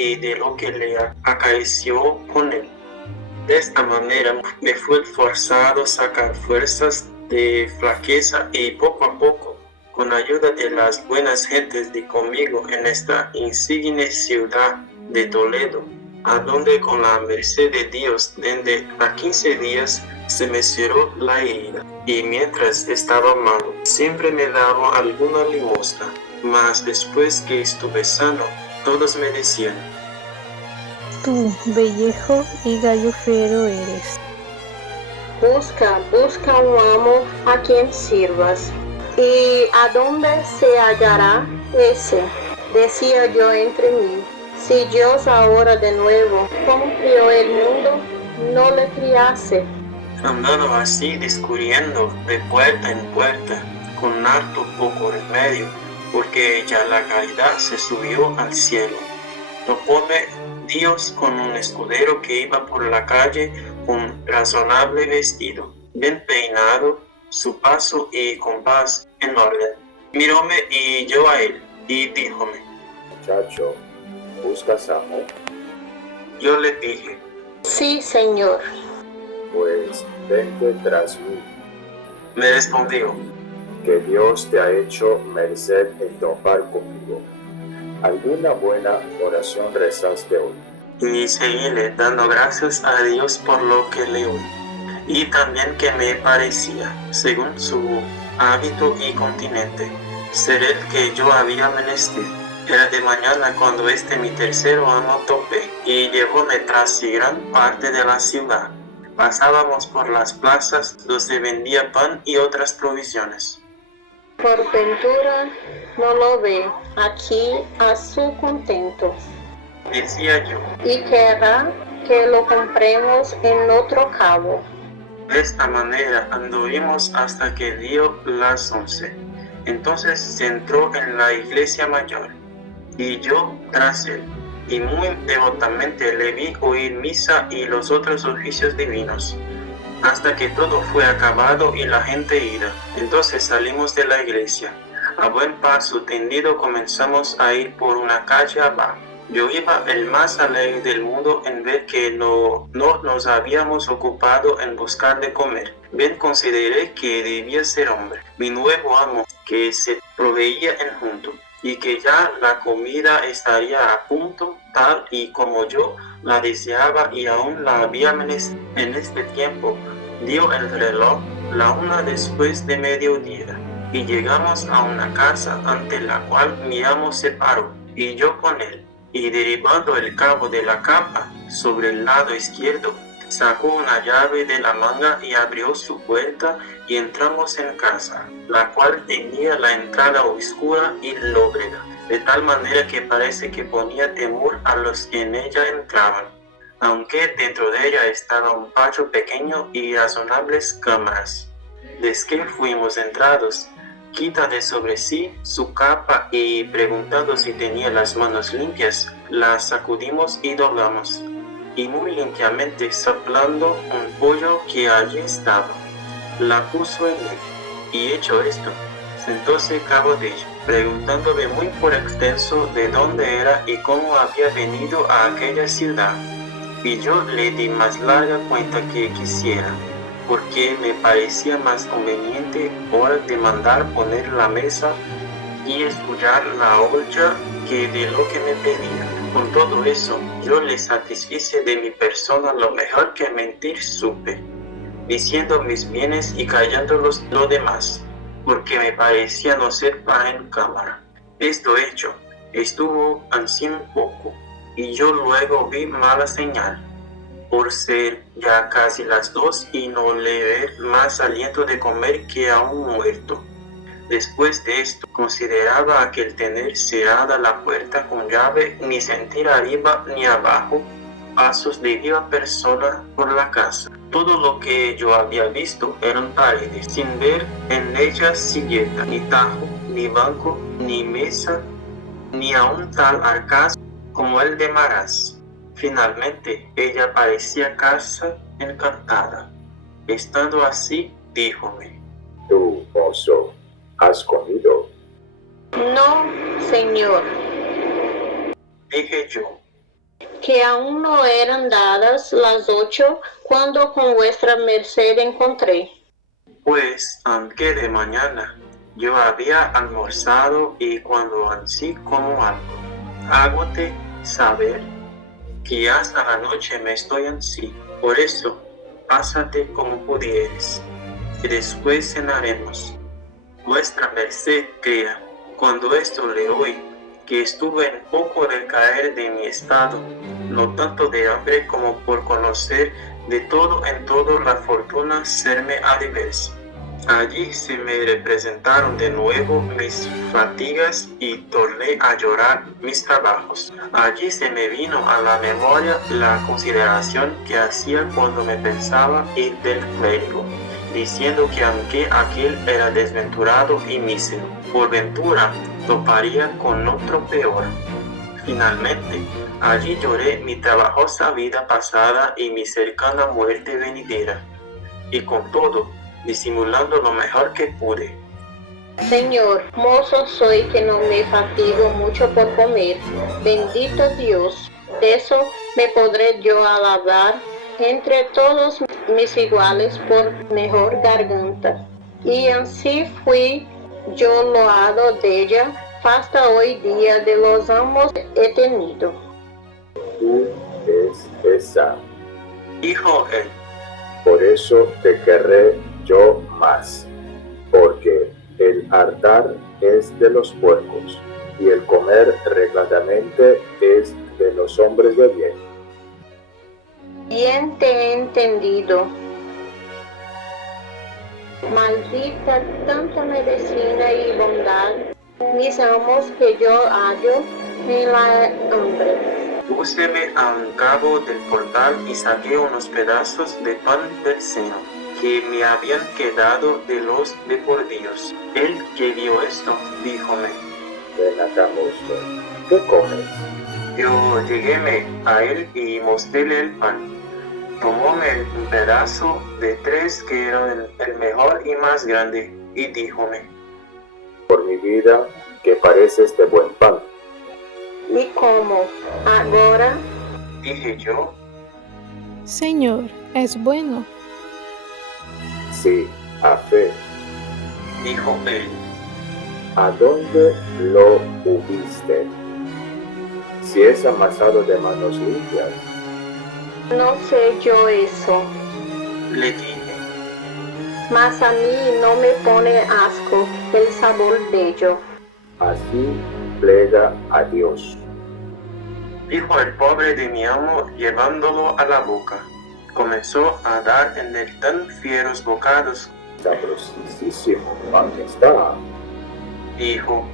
y de lo que le acaeció con él. De esta manera me fue forzado a sacar fuerzas de flaqueza y poco a poco, con ayuda de las buenas gentes de conmigo en esta insigne ciudad de Toledo, a donde con la merced de Dios desde a 15 días se me cerró la herida, y mientras estaba malo siempre me daba alguna limosna, mas después que estuve sano, todos me decían: Tú, bellejo y gallofero eres. Busca un amo a quien sirvas. ¿Y a dónde se hallará ese? Decía yo entre mí. Si Dios ahora de nuevo, como crió el mundo, no le criase. Andando así discurriendo de puerta en puerta, con harto poco remedio, porque ya la caridad se subió al cielo. Topóme Dios con un escudero que iba por la calle con razonable vestido, bien peinado, su paso y compás en orden. Miróme y yo a él, y díjome: Muchacho, ¿buscas amo? Yo le dije: Sí, Señor. Pues vente tras mí, me respondió: que Dios te ha hecho merced en topar conmigo. ¿Alguna buena oración rezaste hoy? y seguíle dando gracias a Dios por lo que le oí, y también que me parecía, según su hábito y continente, ser el que yo había menester. Era de mañana cuando mi tercero amo topé, y llevóme tras sí gran parte de la ciudad. Pasábamos por las plazas donde se vendía pan y otras provisiones. Por ventura no lo ve aquí a su contento, Decía yo: y querrá que lo compremos en otro cabo. de esta manera anduvimos hasta que dio las 11. Entonces se entró en la iglesia mayor, y yo tras él, y muy devotamente le vi oír misa y los otros oficios divinos, hasta que todo fue acabado y la gente ida. Entonces salimos de la iglesia. A buen paso tendido comenzamos a ir por una calle abajo. Yo iba el más alegre del mundo en ver que no nos habíamos ocupado en buscar de comer. Bien consideré que debía ser hombre, mi nuevo amo, que se proveía en junto, y que ya la comida estaría a punto, tal y como yo la deseaba y aún la había menester. En este tiempo dio el reloj la 1 después de mediodía, y llegamos a una casa ante la cual mi amo se paró, y yo con él, y derribando el cabo de la capa sobre el lado izquierdo, sacó una llave de la manga y abrió su puerta, y entramos en casa, la cual tenía la entrada oscura y lóbrega, de tal manera que parece que ponía temor a los que en ella entraban, aunque dentro de ella estaba un patio pequeño y razonables cámaras. Desde que fuimos entrados, quita de sobre sí su capa y, preguntando si tenía las manos limpias, las sacudimos y doblamos, y muy limpiamente soplando un pollo que allí estaba, la puso en él, y hecho esto, sentóse cabo de ella, preguntándome muy por extenso de dónde era y cómo había venido a aquella ciudad. Y yo le di más larga cuenta que quisiera, porque me parecía más conveniente hora de mandar poner la mesa y escuchar la olla que de lo que me pedía. Con todo eso, yo le satisfice de mi persona lo mejor que mentir supe, diciendo mis bienes y callándolos lo demás, porque me parecía no ser para en cámara. Esto hecho, estuvo ansí un poco, y yo luego vi mala señal, por ser ya casi las 2 y no le ver más aliento de comer que a un muerto. Después de esto, consideraba aquel tener cerrada la puerta con llave, ni sentir arriba ni abajo pasos de viva persona por la casa. Todo lo que yo había visto eran paredes, sin ver en ellas silleta, ni tajo, ni banco, ni mesa, ni aun tal arcaz como el de Maraz. Finalmente, ella parecía casa encantada. Estando así, díjome: Tú, mozo, ¿has comido? No, Señor. Dije yo: que aún no eran dadas las 8 cuando con vuestra merced encontré. Pues aunque de mañana yo había almorzado y cuando ansí como algo, hágote saber que hasta la noche me estoy ansí. Por eso, pásate como pudieres, y después cenaremos. Vuestra merced crea, cuando esto le oí, que estuve en poco de caer de mi estado, no tanto de hambre como por conocer de todo en todo la fortuna serme adversa. Allí se me representaron de nuevo mis fatigas y torné a llorar mis trabajos. Allí se me vino a la memoria la consideración que hacía cuando me pensaba ir del clérigo, diciendo que aunque aquel era desventurado y mísero, por ventura toparía con otro peor. Finalmente, allí lloré mi trabajosa vida pasada y mi cercana muerte venidera, y con todo, disimulando lo mejor que pude. Señor, mozo soy que no me fatigo mucho por comer. Bendito Dios, de eso me podré yo alabar entre todos mis iguales por mejor garganta. Y así fui yo loado de ella, hasta hoy día de los amos he tenido. Tú es esa, Dijo él, por eso te querré yo más, porque el hartar es de los puercos, y el comer regladamente es de los hombres de bien. Bien te he entendido. Maldita tanta medicina y bondad, mis amos que yo hallo en la hambre. púseme a un cabo del portal y saqué unos pedazos de pan del seno, que me habían quedado de los de por Dios. Él que vio esto, díjome, Ven acá, mozo, ¿qué comes? yo lleguéme a él y mostréle el pan. Tomóme un pedazo de 3 que era el mejor y más grande, y díjome, Por mi vida, que parece este buen pan. ¿Y cómo? Ahora, dije yo, Señor, es bueno. Sí, a fe. dijo él, ¿A dónde lo hubiste? Si es amasado de manos limpias. no sé yo eso, le dije, mas a mí no me pone asco el sabor de ello. Así plega a Dios. dijo el pobre de mi amo llevándolo a la boca. Comenzó a dar en él tan fieros bocados, Sabrosísimo pan está. dijo,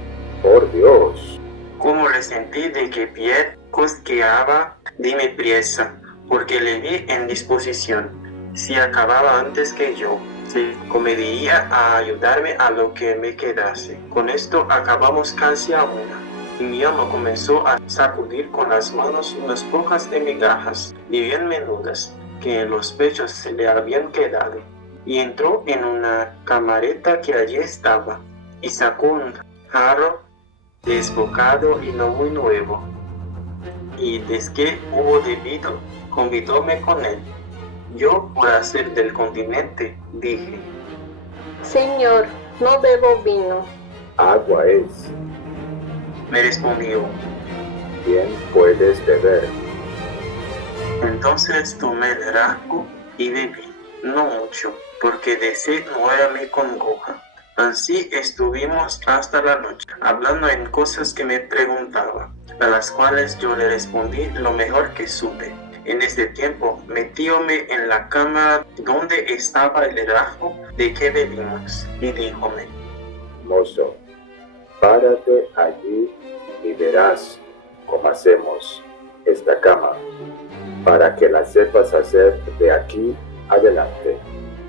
Por Dios. como resentí de que Pierre cosqueaba, dime priesa, porque le vi en disposición. Si acababa antes que yo, se comediría a ayudarme a lo que me quedase. Con esto acabamos casi a una. Y mi amo comenzó a sacudir con las manos unas pocas de migajas y bien menudas que en los pechos se le habían quedado. Y entró en una camareta que allí estaba y sacó un jarro desbocado y no muy nuevo. Y desde que hubo bebido, convidóme con él. Yo, por hacer del continente, dije, Señor, no bebo vino. Agua es. me respondió. Bien puedes beber. Entonces tomé el rasgo y bebí, no mucho, porque de sed no era mi congoja. Así estuvimos hasta la noche, hablando en cosas que me preguntaba, a las cuales yo le respondí lo mejor que supe. En este tiempo metíome en la cámara donde estaba el rasgo de que bebimos, y díjome, Mozo, párate allí y verás cómo hacemos esta cama, para que la sepas hacer de aquí adelante.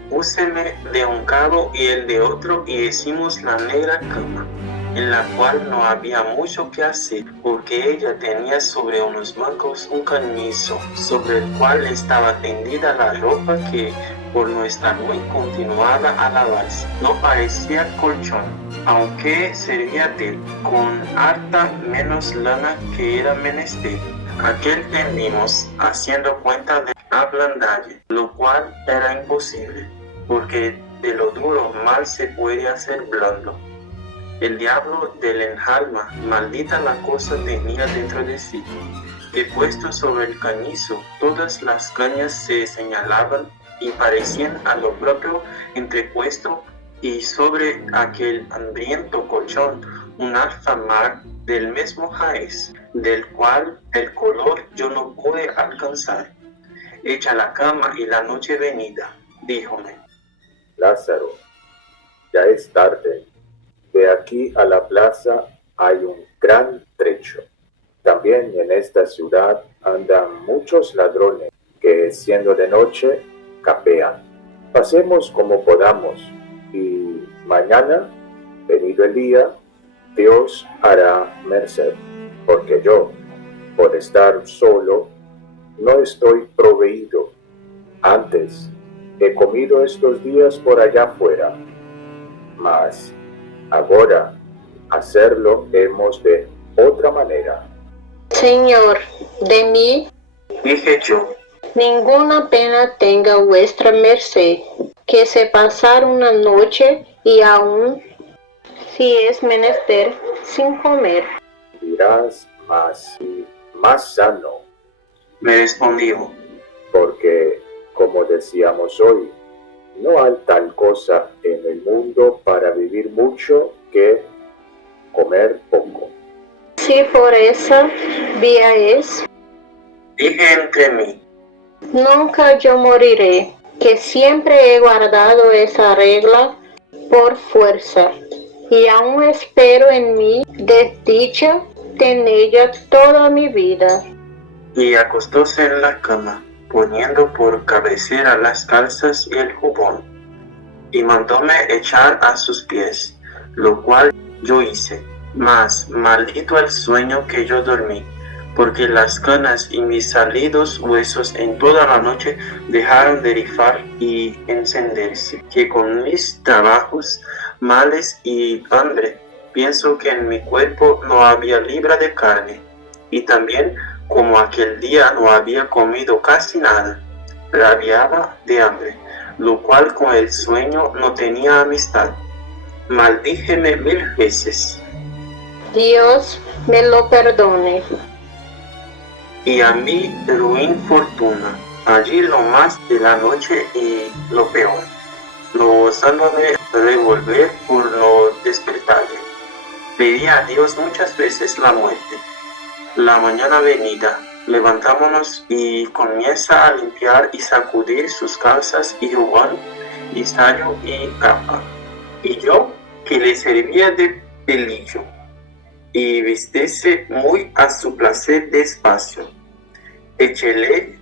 púseme de un cabo y el de otro y hicimos la negra cama, en la cual no había mucho que hacer, porque ella tenía sobre unos bancos un carnizo, sobre el cual estaba tendida la ropa que, por nuestra muy continuada a lavarse, no parecía colchón, aunque servía de con harta menos lana que era menester. aquel tendimos haciendo cuenta de ablandalle, lo cual era imposible, porque de lo duro mal se puede hacer blando. El diablo del enjalma, maldita la cosa tenía dentro de sí, que puesto sobre el cañizo, todas las cañas se señalaban y parecían a lo propio entrepuesto, y sobre aquel hambriento colchón un alfamar del mismo jaez, del cual el color yo no pude alcanzar. Hecha la cama y la noche venida, díjome: Lázaro, ya es tarde. De aquí a la plaza hay un gran trecho. También en esta ciudad andan muchos ladrones que, siendo de noche, capean. Pasemos como podamos, y mañana, venido el día, Dios hará merced, porque yo, por estar solo, no estoy proveído. Antes, he comido estos días por allá afuera, mas ahora hacerlo hemos de otra manera. Señor, de mí dije yo, ninguna pena tenga vuestra merced, que se pasar una noche y aún, si es menester, sin comer. Dirás más sano, me respondió, porque, como decíamos hoy, no hay tal cosa en el mundo para vivir mucho que comer poco. Si por esa vía es, dije entre mí, nunca yo moriré, que siempre he guardado esa regla por fuerza, y aún espero en mi desdicha tenerla toda mi vida. y acostóse en la cama, poniendo por cabecera las calzas y el jubón, y mandóme echar a sus pies, lo cual yo hice. Mas maldito el sueño que yo dormí, porque las canas y mis salidos huesos en toda la noche dejaron de rifar y encenderse, que con mis trabajos, males y hambre, pienso que en mi cuerpo no había libra de carne, y también como aquel día no había comido casi nada, rabiaba de hambre, lo cual con el sueño no tenía amistad. Maldíjeme 1000 veces. Dios me lo perdone. Y a mi ruin fortuna, allí lo más de la noche y lo peor, no osándome revolver por no despertarle. Pedí a Dios muchas veces la muerte. La mañana venida, levantámonos y comienza a limpiar y sacudir sus calzas y jubón y sayo y capa. Y yo, que le servía de pelillo, y vistiese muy a su placer despacio, échele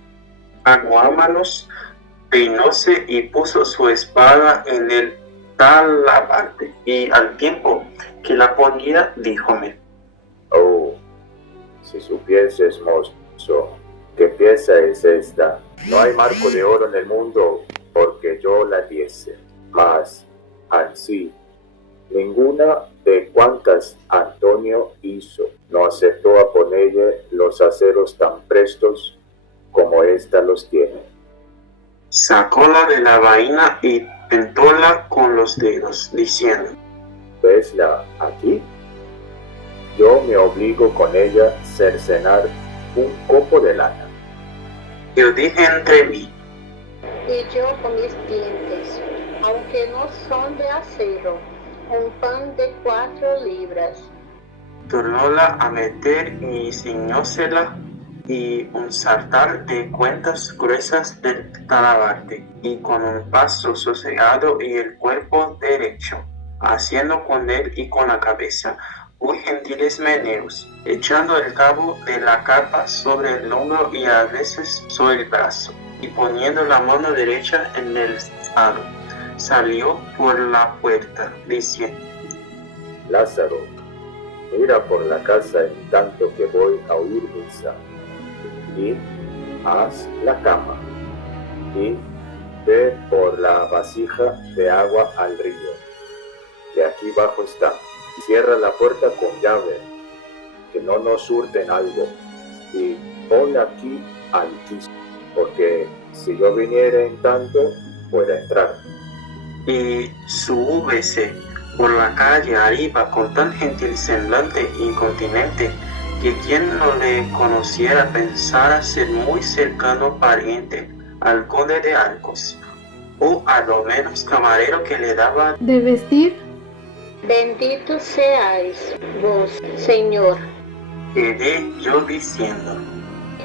aguámanos, peinóse y puso su espada en el talabarte, y al tiempo que la ponía, díjome: Oh, si supieses, mozo, qué pieza es esta. No hay marco de oro en el mundo porque yo la diese, mas ansí ninguna de cuantas Antonio hizo no acertó a ponerle los aceros tan prestos como ésta los tiene. Sacóla de la vaina y tentóla con los dedos, diciendo: ¿Vesla aquí? Yo me obligo con ella cercenar un copo de lana. Yo dije entre mí: Y yo con mis dientes, aunque no son de acero, un pan de 4 libras. tornóla a meter y ciñósela y un sartar de cuentas gruesas del talabarte, y con un paso sosegado y el cuerpo derecho, haciendo con él y con la cabeza muy gentiles meneos, echando el cabo de la capa sobre el hombro y a veces sobre el brazo, y poniendo la mano derecha en el estado, salió por la puerta, diciendo: Lázaro, mira por la casa en tanto que voy a oír misa, y haz la cama, y ve por la vasija de agua al río, que aquí bajo está. Cierra la puerta con llave, que no nos hurten algo, y ponle aquí altísimo, porque si yo viniera en tanto, pueda entrar. Y súbese por la calle arriba con tan gentil semblante incontinente que quien no le conociera pensara ser muy cercano pariente al conde de Arcos, o a lo menos camarero que le daba ¿De vestir? Bendito seáis vos, Señor, quedé yo diciendo.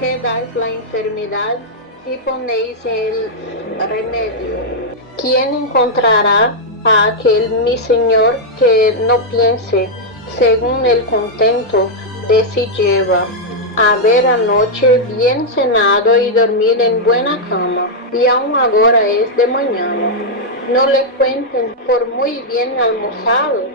que dais la enfermedad y ponéis el remedio. ¿Quién encontrará a aquel mi Señor que no piense según el contento de si lleva a ver anoche bien cenado y dormir en buena cama, y aún ahora es de mañana? No le cuenten por muy bien almorzado.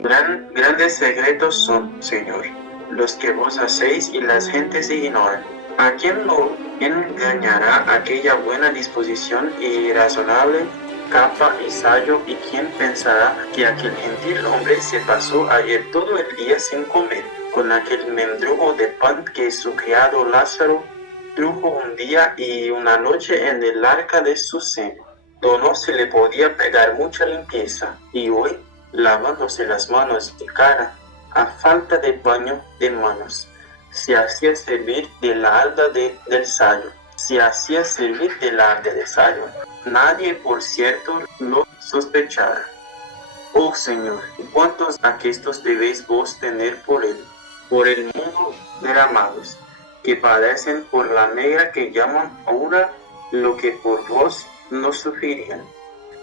Grandes secretos son, Señor, los que vos hacéis y las gentes ignoran. ¿A quién lo engañará aquella buena disposición y razonable capa y sayo? ¿Y quién pensará que aquel gentil hombre se pasó ayer todo el día sin comer, con aquel mendrugo de pan que su criado Lázaro trujo un día y una noche en el arca de su seno, donde no se le podía pegar mucha limpieza, y hoy, lavándose las manos y cara, a falta de paño de manos, se hacía servir de la alda del sayo? Nadie, por cierto, lo sospechara. Oh Señor, ¿cuántos aquestos debéis vos tener por el mundo derramados, que padecen por la negra que llaman ahora lo que por vos no sufrirían?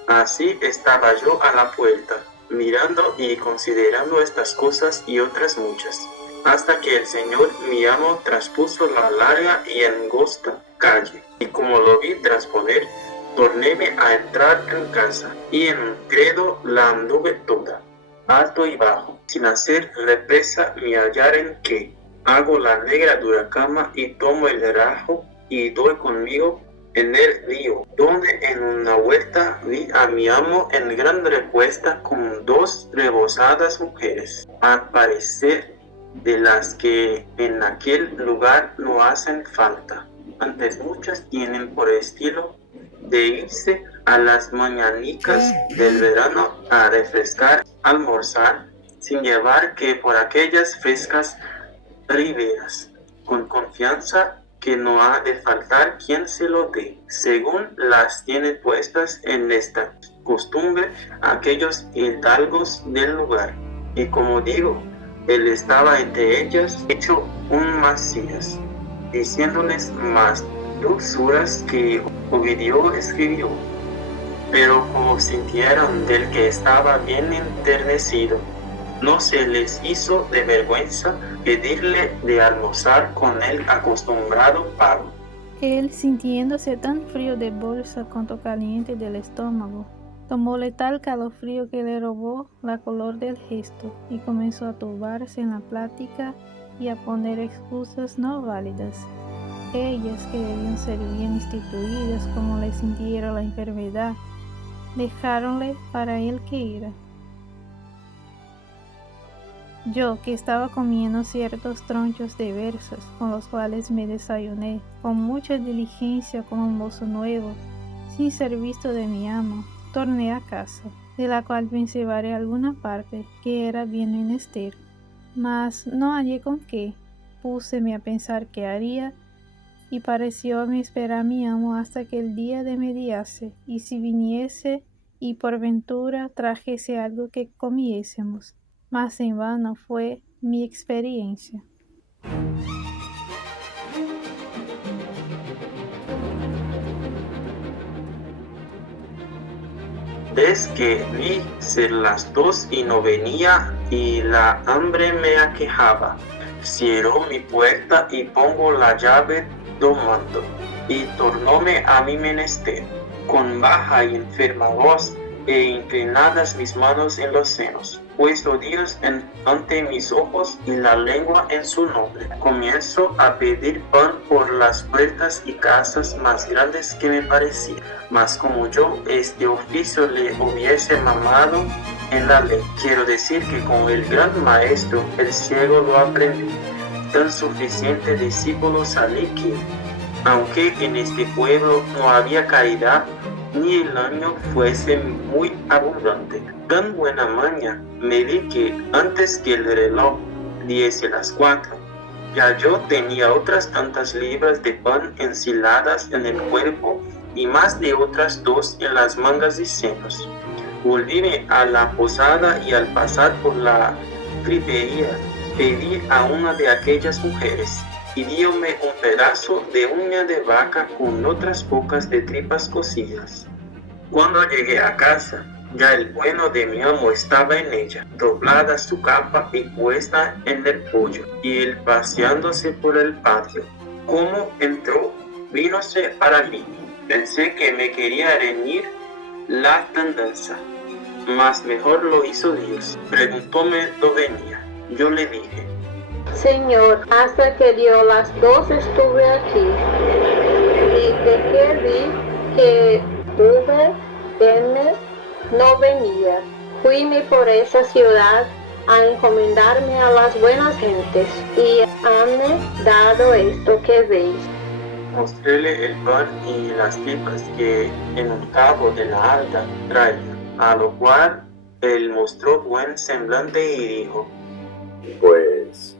Así estaba yo a la puerta, mirando y considerando estas cosas y otras muchas, hasta que el Señor mi amo traspuso la larga y angosta calle, y como lo vi trasponer, tornéme a entrar en casa, y en credo la anduve toda, alto y bajo, sin hacer represa ni hallar en qué. Hago la negra dura cama y tomo el rajo y doy conmigo en el río, donde en una huerta vi a mi amo en gran repuesta con dos rebozadas mujeres, al parecer de las que en aquel lugar no hacen falta, antes muchas tienen por estilo de irse a las mañanicas del verano a refrescar, almorzar, sin llevar que por aquellas frescas riberas, con confianza que no ha de faltar quien se lo dé, según las tiene puestas en esta costumbre aquellos hidalgos del lugar. Y como digo, él estaba entre ellas hecho un Macías, diciéndoles más dulzuras que Ovidio escribió. Pero como sintieron del que estaba bien enternecido, no se les hizo de vergüenza pedirle de almorzar con el acostumbrado pago. Él, sintiéndose tan frío de bolsa cuanto caliente del estómago, tomóle tal calofrío que le robó la color del gesto y comenzó a turbarse en la plática y a poner excusas no válidas. Ellas, que debían ser bien instituidas como le sintiera la enfermedad, dejáronle para él que ira. Yo, que estaba comiendo ciertos tronchos de versos, con los cuales me desayuné con mucha diligencia como un mozo nuevo, sin ser visto de mi amo, torné a casa, de la cual pensé variar alguna parte que era bien menester, mas no hallé con qué. Púseme a pensar qué haría, y parecióme esperar a mi amo hasta que el día de mediase, y si viniese y por ventura trajese algo que comiésemos. Mas en vano fue mi experiencia. Ves que vi ser las 2 y no venía, y la hambre me aquejaba. Cierro mi puerta y pongo la llave do mando, y tornóme a mi menester, con baja y enferma voz, e inclinadas mis manos en los senos, puesto Dios ante mis ojos y la lengua en su nombre. Comienzo a pedir pan por las puertas y casas más grandes que me parecían, mas como yo este oficio le hubiese mamado en la ley, quiero decir que con el gran maestro el ciego lo aprendí. tan suficientes discípulos salí que, aunque en este pueblo no había caridad, ni el año fuese muy abundante, tan buena maña me di que antes que el reloj diese las 4, ya yo tenía otras tantas libras de pan ensiladas en el cuerpo y más de otras 2 en las mangas y senos. Volvíme a la posada y al pasar por la tripería pedí a una de aquellas mujeres y diome un pedazo de uña de vaca con otras pocas de tripas cocidas. Cuando llegué a casa, ya el bueno de mi amo estaba en ella, doblada su capa y puesta en el pollo, y él paseándose por el patio. Como entró, vínose para mí. Pensé que me quería reñir la tardanza, mas mejor lo hizo Dios. Preguntóme dónde venía. Yo le dije: Señor, hasta que dio las 2 estuve aquí, y de que vi que no venía, fuime por esa ciudad a encomendarme a las buenas gentes, y hanme dado esto que veis. Mostréle el pan y las tripas que en un cabo de la alta traía, a lo cual él mostró buen semblante y dijo: Pues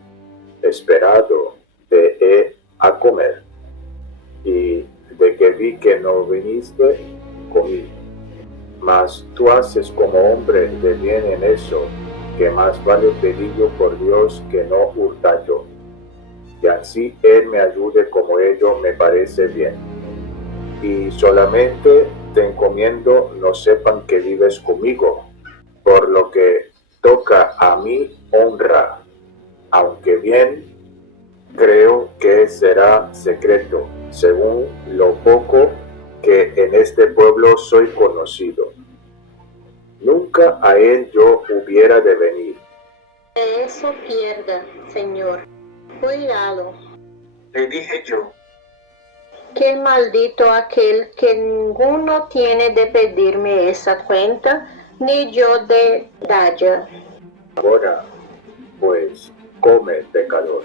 esperado te he a comer, y de que vi que no viniste, comí. Mas tú haces como hombre de bien en eso, que más vale pedillo por Dios que no hurtallo. Y así Él me ayude como ello me parece bien. Y solamente te encomiendo no sepan que vives conmigo, por lo que toca a mí honra, aunque bien creo que será secreto, según lo poco que en este pueblo soy conocido. Nunca a él yo hubiera de venir. De eso pierda, Señor. Cuidado. Le dije yo: Qué maldito aquel que ninguno tiene de pedirme esa cuenta, ni yo de dalla. Ahora, pues, come, pecador,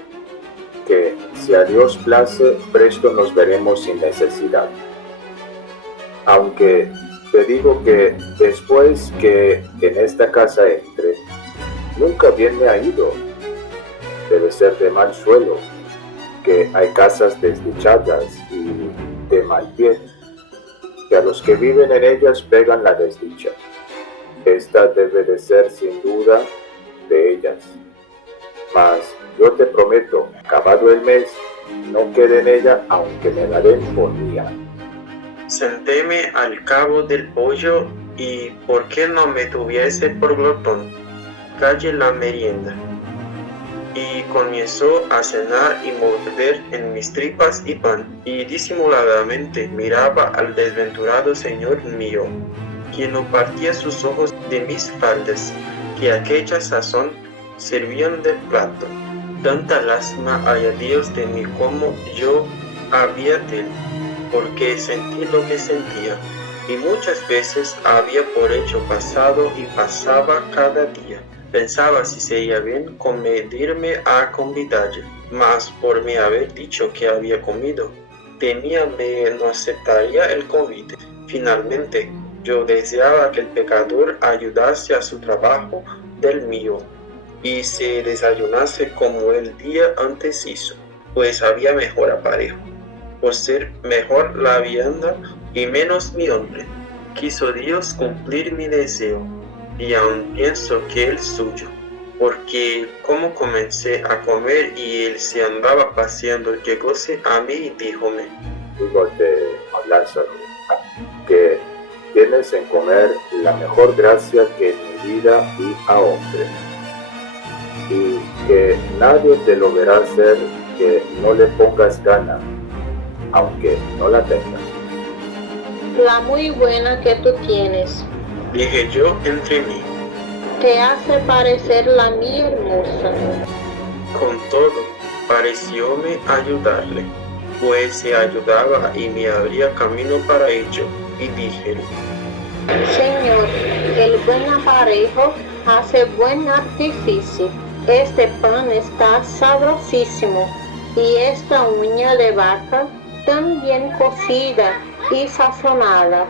que si a Dios place, presto nos veremos sin necesidad. Aunque te digo que después que en esta casa entre, nunca bien me ha ido. Debe ser de mal suelo, que hay casas desdichadas y de mal pie, que a los que viven en ellas pegan la desdicha. Esta debe de ser sin duda de ellas. Mas yo te prometo, acabado el mes, no quede en ella aunque me la den por mía. sentéme al cabo del pollo y, ¿por qué no me tuviese por glotón? Calle la merienda. Y comenzó a cenar y morder en mis tripas y pan, y disimuladamente miraba al desventurado señor mío, quien no partía sus ojos de mis faldas, que a aquella sazón servían del plato. Tanta lástima haya Dios de mí como yo había de él, porque sentí lo que sentía, y muchas veces había por hecho pasado y pasaba cada día. Pensaba si sería bien comedirme a convidalle, mas por me haber dicho que había comido, temía me no aceptaría el convite. Finalmente, yo deseaba que el pecador ayudase a su trabajo del mío, y se desayunase como el día antes hizo, pues había mejor aparejo, por ser mejor la vianda y menos mi hombre. Quiso Dios cumplir mi deseo, y aún pienso que el suyo, porque como comencé a comer y él se andaba paseando, llegóse a mí y díjome: Dígote, Lázaro, que tienes en comer la mejor gracia que en mi vida vi a hombre, y que nadie te lo verá hacer que no le pongas gana, aunque no la tengas. La muy buena que tú tienes, dije yo entre mí. te hace parecer la mí hermosa. Con todo, parecióme ayudarle, pues se ayudaba y me abría camino para ello, y díjele: Señor, el buen aparejo hace buen artificio. Este pan está sabrosísimo y esta uña de vaca tan bien cocida y sazonada,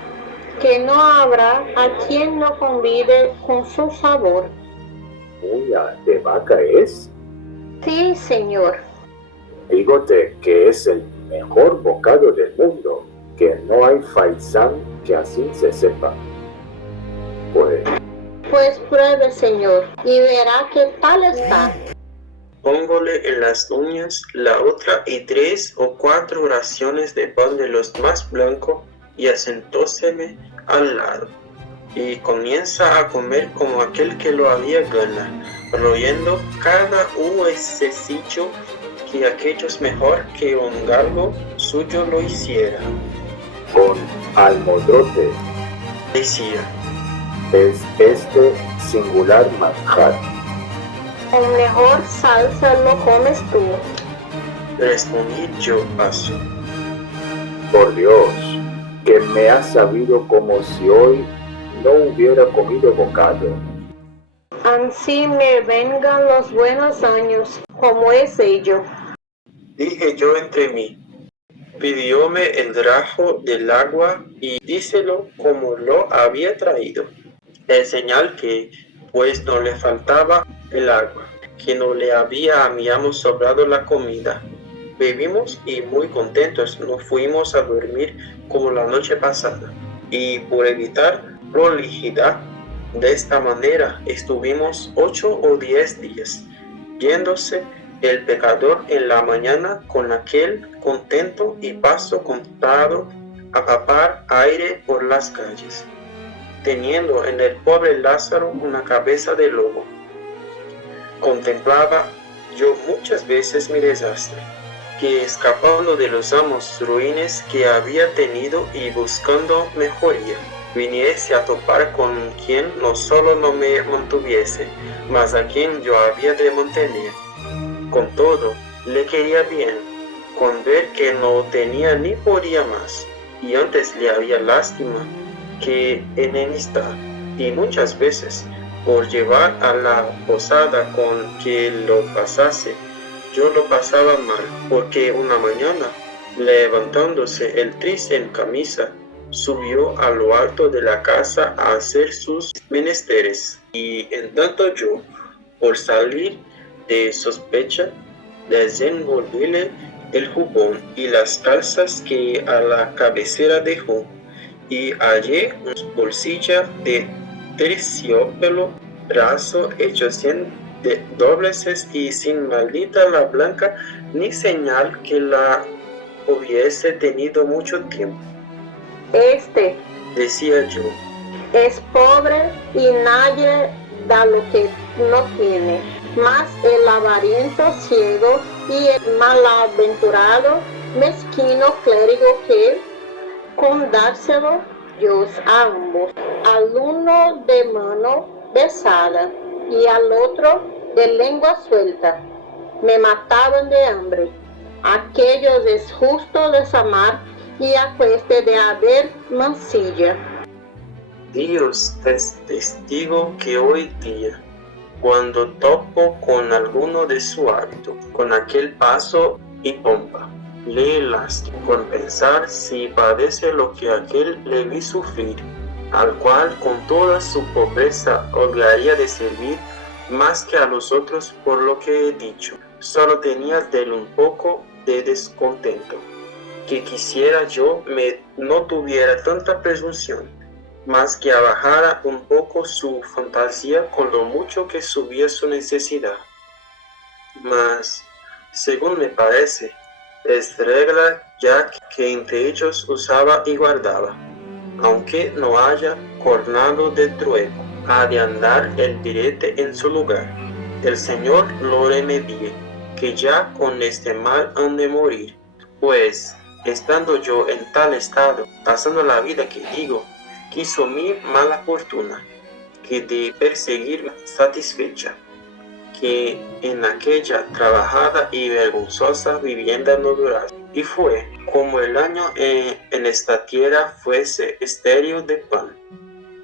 que no habrá a quien no convide con su sabor. ¿Uña de vaca es? Sí, señor. Dígote que es el mejor bocado del mundo, que no hay faisán que así se sepa. Pues pruebe, señor, y verá qué tal está. Póngole en las uñas la otra y 3 o 4 raciones de pan de los más blancos y asentóseme al lado. Y comienza a comer como aquel que lo había gana, royendo cada huesecillo, que aquellos mejor que un galgo suyo lo hiciera. Con almodrote, Decía, es este singular manjar. Con mejor salsa lo comes tú. respondí yo paso. Por Dios, que me ha sabido como si hoy no hubiera comido bocado. Ansí me vengan los buenos años, como es ello. Dije yo entre mí. Pidióme el drajo del agua y díselo como lo había traído. El señal que, pues no le faltaba el agua, que no le había a mi amo sobrado la comida. Bebimos y muy contentos nos fuimos a dormir como la noche pasada. Y por evitar prolijidad, de esta manera estuvimos 8 o 10 días, yéndose el pecador en la mañana con aquel contento y paso contado a papar aire por las calles, teniendo en el pobre Lázaro una cabeza de lobo. Contemplaba yo muchas veces mi desastre, que escapando de los amos ruines que había tenido y buscando mejoría, viniese a topar con quien no solo no me mantuviese, mas a quien yo había de mantener. Con todo, le quería bien, con ver que no tenía ni podía más, y antes le había lástima que enemistad, y muchas veces, por llevar a la posada con que lo pasase, yo lo pasaba mal, porque una mañana, levantándose el triste en camisa, subió a lo alto de la casa a hacer sus menesteres, y en tanto yo, por salir de sospecha, desenvolvíle el jubón y las calzas que a la cabecera dejó, y hallé una bolsilla de terciopelo raso hecho 100 dobleces y sin maldita la blanca ni señal que la hubiese tenido mucho tiempo. Este Decía yo, es pobre y nadie da lo que no tiene, mas el avariento ciego y el malaventurado mezquino clérigo que, con dárselo Dios a ambos, al uno de mano besada y al otro de lengua suelta, me mataban de hambre. Aquellos es justo desamar y acueste de haber mancilla. Dios es testigo que hoy día, cuando topo con alguno de su hábito, con aquel paso y pompa, le lástima con pensar si padece lo que aquel le vi sufrir, al cual con toda su pobreza holgaría de servir más que a los otros por lo que he dicho. Solo tenía de él un poco de descontento, que quisiera yo no tuviera tanta presunción, más que abajara un poco su fantasía con lo mucho que subía su necesidad. Mas, según me parece, es regla ya que entre ellos usaba y guardaba, aunque no haya cornado de trueco, ha de andar el birete en su lugar. El Señor lo remedie, que ya con este mal han de morir, pues, estando yo en tal estado, pasando la vida que digo, quiso mi mala fortuna, que de perseguirme satisfecha, que en aquella trabajada y vergonzosa vivienda no durase. Y fue como el año en esta tierra fuese estéril de pan.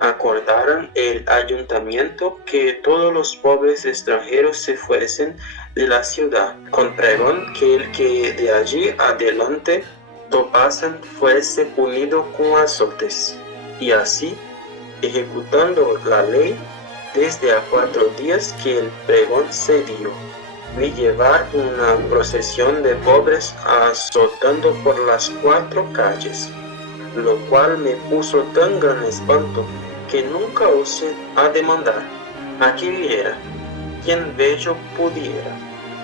Acordaron el ayuntamiento que todos los pobres extranjeros se fuesen de la ciudad, con pregón que el que de allí adelante topasen fuese punido con azotes. Y así, ejecutando la ley, desde a 4 días que el pregón se dio, vi llevar una procesión de pobres azotando por las 4 calles, lo cual me puso tan gran espanto que nunca osé a demandar a que viera, quien bello pudiera,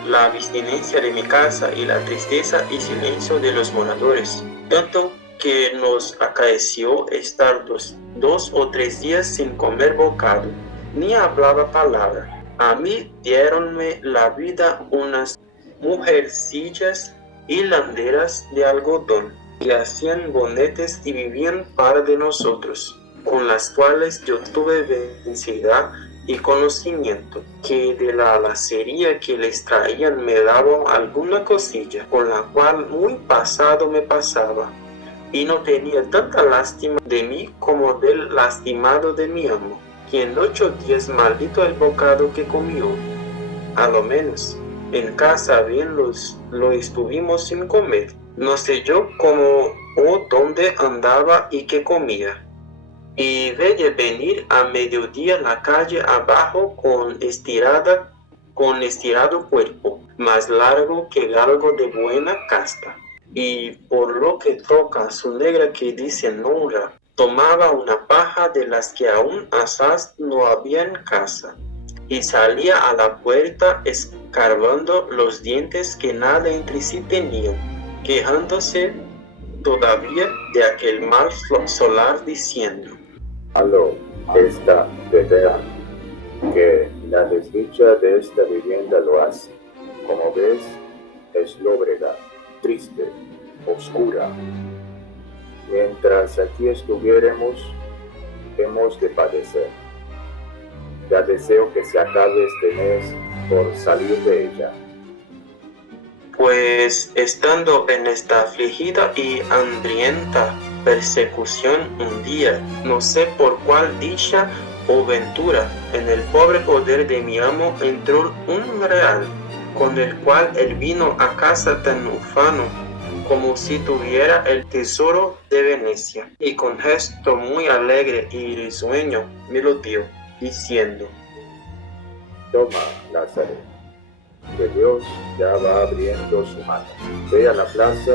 la abstinencia de mi casa y la tristeza y silencio de los moradores, tanto que nos acaeció estar 2 o 3 días sin comer bocado, ni hablaba palabra. A mí diéronme la vida unas mujercillas hilanderas de algodón, y hacían bonetes y vivían para de nosotros, con las cuales yo tuve vencida y conocimiento, que de la lacería que les traían me daban alguna cosilla, con la cual muy pasado me pasaba, y no tenía tanta lástima de mí como del lastimado de mi amo, quien en 8 días maldito el bocado que comió. A lo menos, en casa bien lo estuvimos sin comer, no sé yo cómo o dónde andaba y qué comía. Y veía venir a mediodía la calle abajo con estirado cuerpo, más largo que galgo de buena casta. Y por lo que toca a su negra que dice Nora, tomaba una paja de las que aún asaz no había en casa, y salía a la puerta escarbando los dientes que nada entre sí tenían, quejándose todavía de aquel mal solar, diciendo: Aló, esta verdad, que la desdicha de esta vivienda lo hace. Como ves, es lóbrega, triste, oscura. Mientras aquí estuviéramos, hemos de padecer. Ya deseo que se acabe este mes por salir de ella. Pues estando en esta afligida y hambrienta persecución un día, no sé por cuál dicha o ventura, en el pobre poder de mi amo entró un real, con el cual él vino a casa tan ufano como si tuviera el tesoro de Venecia, y con gesto muy alegre y risueño me lo dio, diciendo: Toma, Lázaro, que Dios ya va abriendo su mano. Ve a la plaza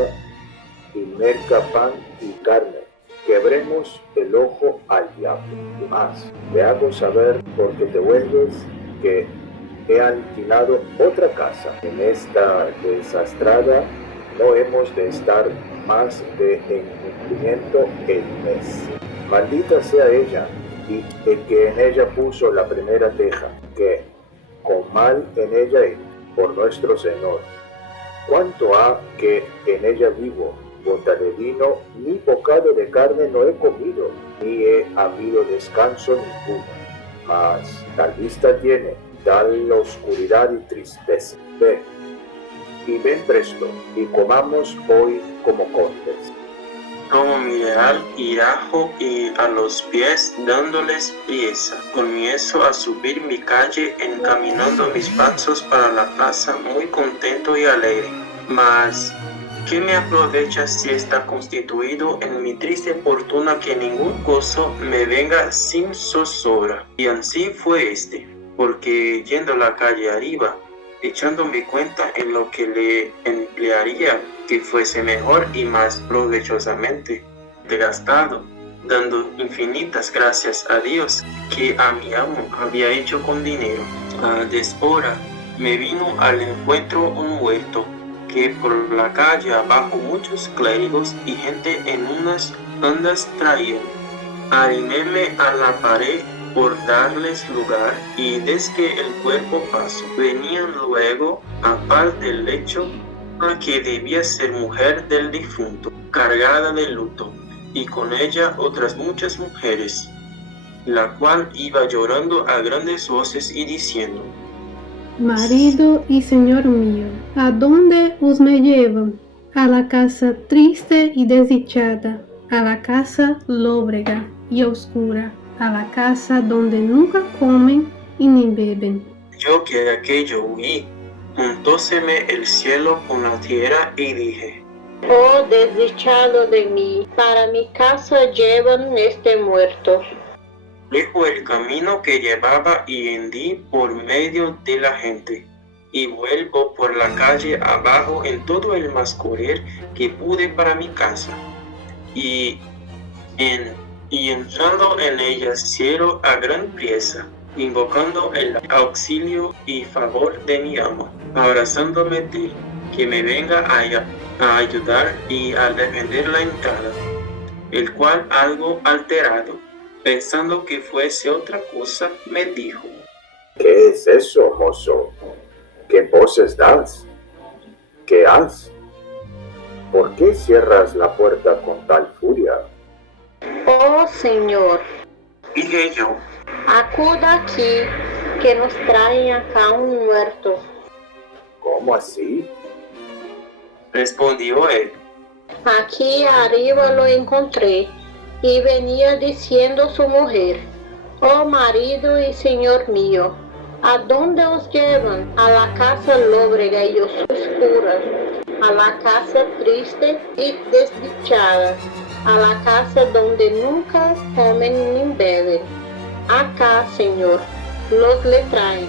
y merca pan y carne. Quebremos el ojo al diablo. Y más, te hago saber porque te vuelves que he alquilado otra casa. En esta desastrada no hemos de estar más de en cumplimiento el mes. Maldita sea ella y el que en ella puso la primera teja, que con mal en ella por nuestro Señor. ¿Cuánto ha que en ella vivo? Gota de vino ni bocado de carne no he comido, ni he habido descanso ninguno. Mas tal vista tiene, tal oscuridad y tristeza. Ven, y ven presto, y comamos hoy como condes. Tomo mi real y ajo y a los pies dándoles priesa. Comienzo a subir mi calle encaminando mis pasos para la plaza muy contento y alegre. Mas, ¿qué me aprovecha si está constituido en mi triste fortuna que ningún gozo me venga sin zozobra? Y así fue porque yendo la calle arriba, echándome cuenta en lo que le emplearía que fuese mejor y más provechosamente gastado, dando infinitas gracias a Dios que a mi amo había hecho con dinero. A deshora me vino al encuentro un huerto, que por la calle abajo muchos clérigos y gente en unas andas traían. Arriméme a la pared por darles lugar, y desde el cuerpo paso venían luego a par del lecho a que debía ser mujer del difunto, cargada de luto, y con ella otras muchas mujeres, la cual iba llorando a grandes voces y diciendo: Marido y señor mío, ¿a dónde os me llevan? A la casa triste y desdichada, a la casa lóbrega y oscura, a la casa donde nunca comen y ni beben. Yo que de aquello huí, juntóseme el cielo con la tierra y dije: Oh desdichado de mí, para mi casa llevan este muerto. Dejo el camino que llevaba y hendí por medio de la gente, y vuelvo por la calle abajo en todo el más correr que pude para mi casa. Y entrando en ella cielo a gran priesa, invocando el auxilio y favor de mi amo, abrazándome de que me venga a ayudar y a defender la entrada, el cual algo alterado, pensando que fuese otra cosa, me dijo: ¿Qué es eso, mozo? ¿Qué voces das? ¿Qué has? ¿Por qué cierras la puerta con tal furia? Oh Señor, Dije yo: acuda aquí, que nos traen acá un muerto. ¿Cómo así? respondió él. Aquí arriba lo encontré, y venía diciendo su mujer: Oh marido y señor mío, ¿a dónde os llevan? A la casa lóbrega y oscura, a la casa triste y desdichada, a la casa donde nunca comen ni beben. Acá, Señor, los le traen.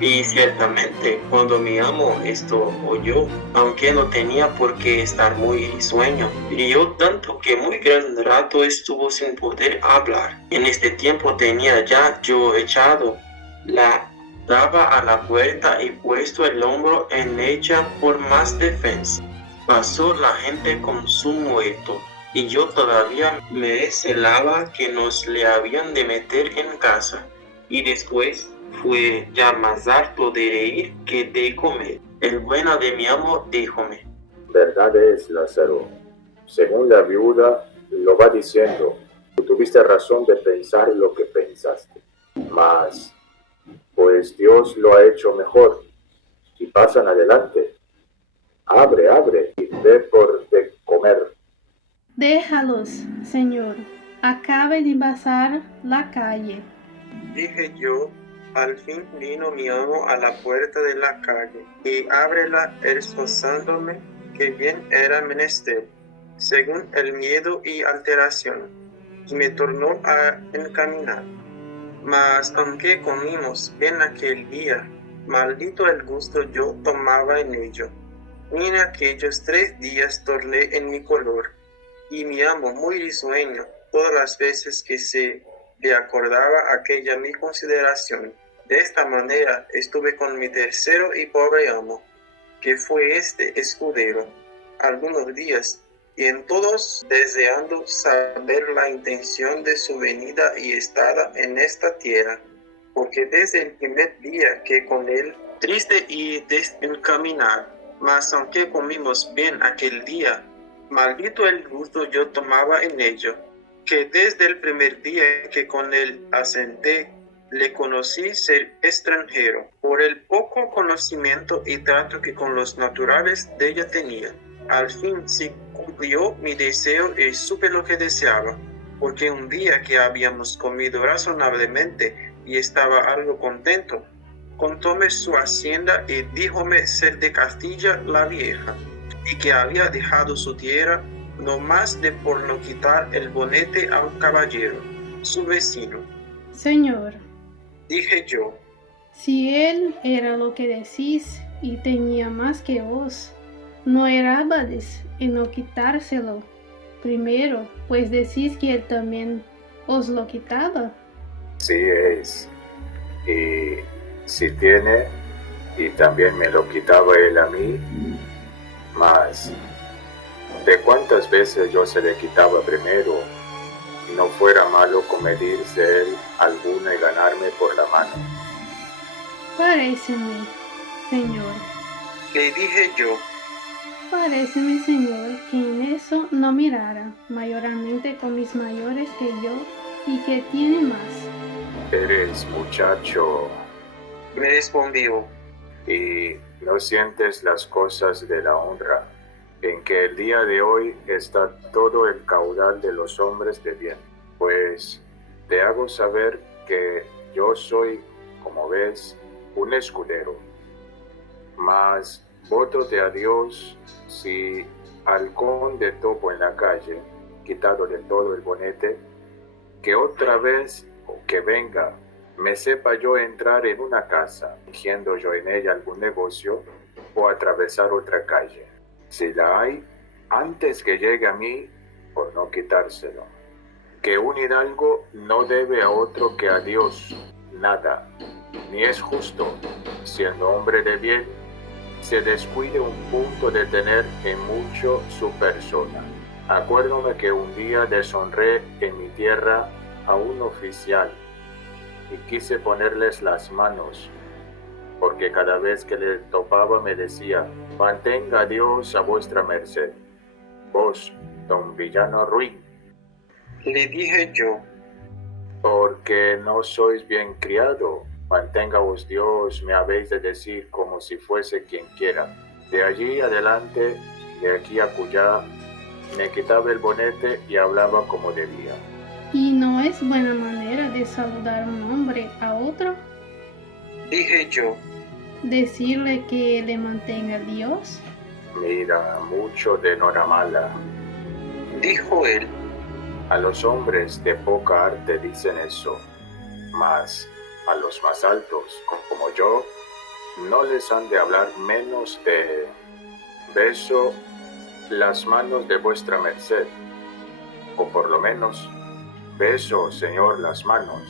Y ciertamente, cuando mi amo esto oyó, aunque no tenía por qué estar muy risueño, rió tanto que muy gran rato estuvo sin poder hablar. En este tiempo tenía ya yo echado la daba a la puerta y puesto el hombro en ella por más defensa. Pasó la gente con su muerto, y yo todavía me celaba que nos le habían de meter en casa. Y después fue ya más harto de reír que de comer. El bueno de mi amo díjome: Verdad es, Lázaro. Según la viuda lo va diciendo, tú tuviste razón de pensar lo que pensaste. Mas, pues Dios lo ha hecho mejor. Y pasan adelante. Abre y ve por de comer. Déjalos, Señor, acabe de pasar la calle. Dije yo. Al fin vino mi amo a la puerta de la calle, y ábrela esforzándome que bien era menester, según el miedo y alteración, y me tornó a encaminar. Mas aunque comimos en aquel día, maldito el gusto yo tomaba en ello. Y en aquellos 3 días torné en mi color, y mi amo muy risueño todas las veces que se le acordaba aquella mi consideración. De esta manera estuve con mi tercero y pobre amo, que fue este escudero, algunos días, y en todos deseando saber la intención de su venida y estada en esta tierra, porque desde el primer día que con él, triste y desencaminado, mas aunque comimos bien aquel día, maldito el gusto yo tomaba en ello, que desde el primer día que con él asenté, le conocí ser extranjero, por el poco conocimiento y trato que con los naturales de ella tenía. Al fin se cumplió mi deseo y supe lo que deseaba, porque un día que habíamos comido razonablemente y estaba algo contento, contóme su hacienda y díjome ser de Castilla la Vieja, y que había dejado su tierra no más de por no quitar el bonete a un caballero, su vecino. Señor, Dije yo: si él era lo que decís y tenía más que vos, no erábades en no quitárselo primero, pues decís que él también os lo quitaba. Sí es. Y si tiene, y también me lo quitaba él a mí, mas de cuántas veces yo se le quitaba primero, y no fuera malo comedirse él alguna y ganarme por la mano. Paréceme, Señor, Le dije yo: paréceme, Señor, que en eso no mirara mayormente con mis mayores que yo y que tiene más. Eres muchacho me respondió: y no sientes las cosas de la honra, en que el día de hoy está todo el caudal de los hombres de bien. Pues te hago saber que yo soy, como ves, un escudero. Mas vótote a Dios si al conde topo en la calle, quitado del todo el bonete, que otra vez o que venga, me sepa yo entrar en una casa, fingiendo yo en ella algún negocio, o atravesar otra calle. Si la hay, antes que llegue a mí, por no quitárselo. Que un hidalgo no debe a otro que a Dios nada, ni es justo, siendo hombre de bien, se descuide un punto de tener en mucho su persona. Acuérdome que un día deshonré en mi tierra a un oficial y quise ponerles las manos, porque cada vez que le topaba me decía: mantenga Dios a vuestra merced. Vos, don villano ruin, Le dije yo, porque no sois bien criado, manténgaos Dios, me habéis de decir como si fuese quien quiera. De allí adelante, de aquí a acullá, me quitaba el bonete y hablaba como debía. ¿Y no es buena manera de saludar un hombre a otro? dije yo, ¿Decirle que le mantenga Dios? Mira, mucho de Noramala. dijo él, A los hombres de poca arte dicen eso, mas a los más altos, como yo, no les han de hablar menos de beso las manos de vuestra merced, o por lo menos beso, señor, las manos,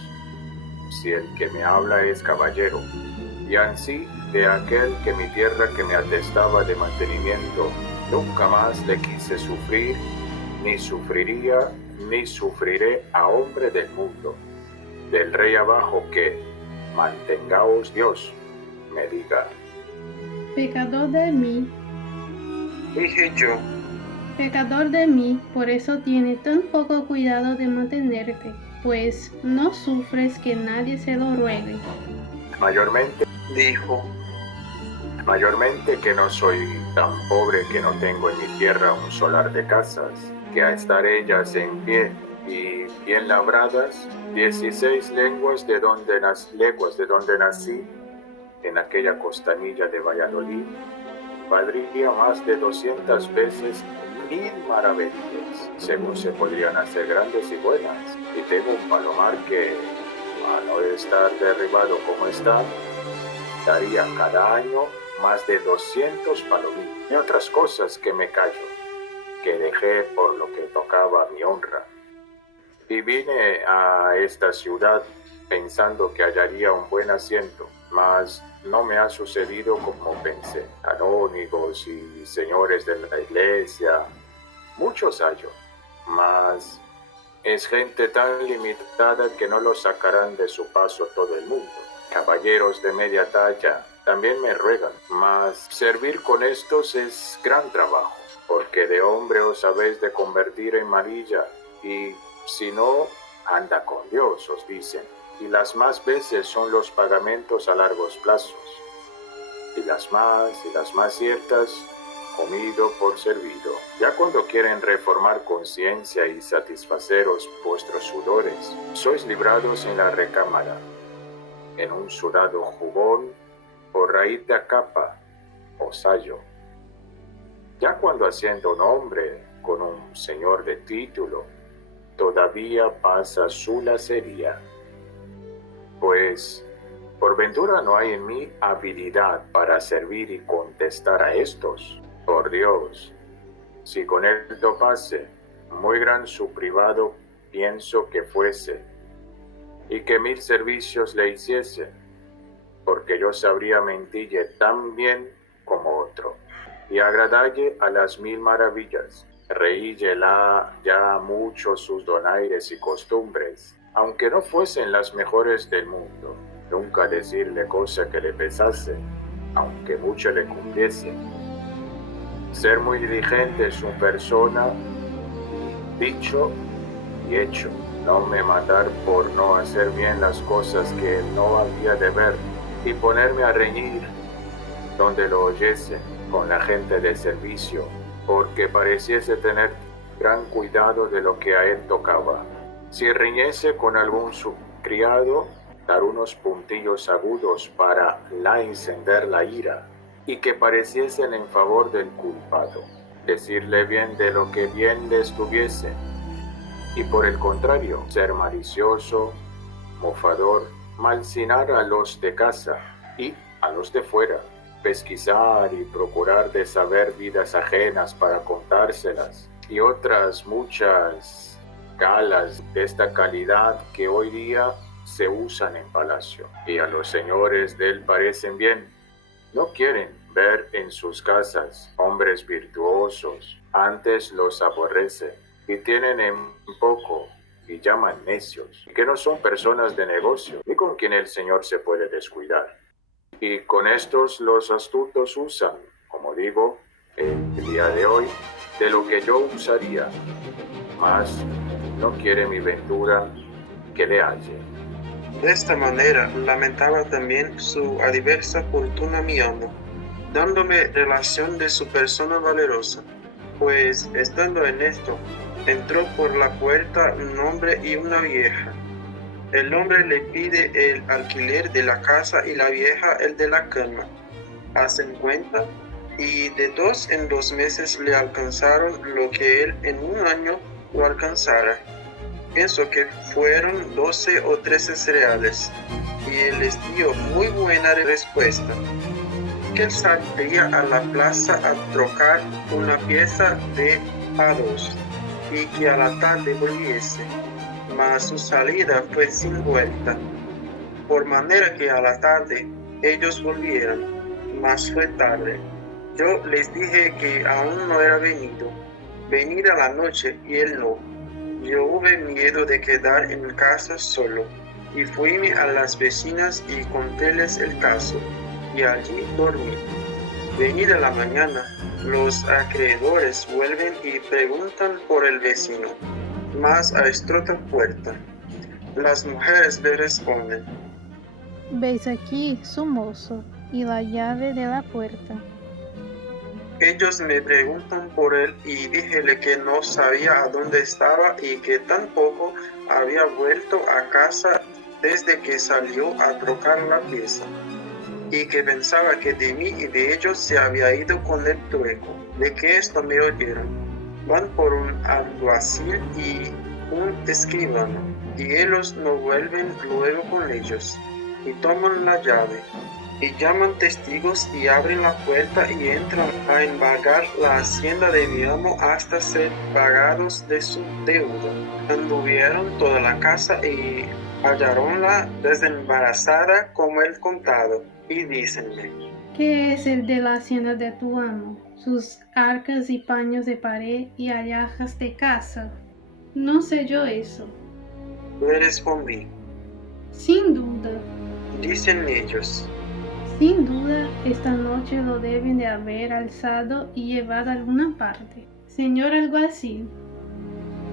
si el que me habla es caballero, y ansí de aquel que mi tierra que me atestaba de mantenimiento, nunca más le quise sufrir, ni sufriría, ni sufriré a hombre del mundo, del rey abajo que, mantengaos Dios, me diga. Pecador de mí, dije yo, pecador de mí, por eso tiene tan poco cuidado de mantenerte, pues no sufres que nadie se lo ruegue. Mayormente dijo, que no soy tan pobre que no tengo en mi tierra un solar de casas, que a estar ellas en pie y bien labradas, 16 leguas de donde nací, en aquella costanilla de Valladolid, valdría más de 200 veces 1000 maravedíes, según se podrían hacer grandes y buenas. Y tengo un palomar que, a no estar derribado como está, daría cada año más de 200 palomillos y otras cosas que me callo, que dejé por lo que tocaba a mi honra. Y vine a esta ciudad pensando que hallaría un buen asiento, mas no me ha sucedido como pensé. Canónigos y señores de la iglesia, muchos hallo, mas es gente tan limitada que no lo sacarán de su paso todo el mundo. Caballeros de media talla también me ruegan, mas servir con estos es gran trabajo, porque de hombre os habéis de convertir en marilla, y si no, anda con Dios, os dicen, y las más veces son los pagamentos a largos plazos, y las más ciertas, comido por servido. Ya cuando quieren reformar conciencia y satisfaceros vuestros sudores, sois librados en la recámara, en un sudado jubón o raída capa o sayo. Ya cuando haciendo nombre con un señor de título, todavía pasa su lacería. Pues, por ventura no hay en mí habilidad para servir y contestar a estos. Por Dios, si con él topase, muy gran su privado pienso que fuese, y que 1000 servicios le hiciese, porque yo sabría mentille tan bien como otro, y agradalle a las 1000 maravillas, reíyela ya mucho sus donaires y costumbres, aunque no fuesen las mejores del mundo, nunca decirle cosa que le pesase, aunque mucho le cumpliese. Ser muy diligente en su persona, dicho y hecho, no me matar por no hacer bien las cosas que él no había de ver, y ponerme a reñir donde lo oyese con la gente de servicio, porque pareciese tener gran cuidado de lo que a él tocaba. Si riñese con algún subcriado, dar unos puntillos agudos para la encender la ira, y que pareciesen en favor del culpado, decirle bien de lo que bien le estuviese, y por el contrario, ser malicioso, mofador, malsinar a los de casa y a los de fuera, pesquisar y procurar de saber vidas ajenas para contárselas, y otras muchas galas de esta calidad que hoy día se usan en palacio, y a los señores de él parecen bien. No quieren ver en sus casas hombres virtuosos, antes los aborrecen, y tienen en poco y llaman necios, y que no son personas de negocio, ni con quien el Señor se puede descuidar. Y con estos los astutos usan, como digo, el día de hoy, de lo que yo usaría, mas no quiere mi ventura que le halle. De esta manera lamentaba también su adversa fortuna mi amo, dándome relación de su persona valerosa, pues estando en esto, entró por la puerta un hombre y una vieja. El hombre le pide el alquiler de la casa y la vieja el de la cama. Hacen cuenta, y de 2 en 2 meses le alcanzaron lo que él en un año lo alcanzara. Pienso que fueron 12 o 13 reales, y él les dio muy buena respuesta, que él saldría a la plaza a trocar una pieza de a 2, y que a la tarde volviese, mas su salida fue sin vuelta, por manera que a la tarde ellos volvieran, mas fue tarde. Yo les dije que aún no era venido, venir a la noche, y él no. Yo hubo miedo de quedar en casa solo, y fuime a las vecinas y contéles el caso, y allí dormí. Venida la mañana, los acreedores vuelven y preguntan por el vecino, mas a estrota puerta. Las mujeres le responden: Veis aquí su mozo y la llave de la puerta. Ellos me preguntan por él, y díjele que no sabía a dónde estaba y que tampoco había vuelto a casa desde que salió a trocar la pieza, y que pensaba que de mí y de ellos se había ido con el trueco. De que esto me oyeron, van por un alguacil y un escribano, y ellos no vuelven luego con ellos, y toman la llave, y llaman testigos y abren la puerta y entran a embargar la hacienda de mi amo hasta ser pagados de su deuda. Anduvieron toda la casa y hallaronla desembarazada como el contado, y dícenme: ¿Qué es el de la hacienda de tu amo? Sus arcas y paños de pared y alhajas de casa. No sé yo eso. Le respondí. Sin duda. Dicen ellos: Sin duda, esta noche lo deben de haber alzado y llevado a alguna parte. Señor alguacil,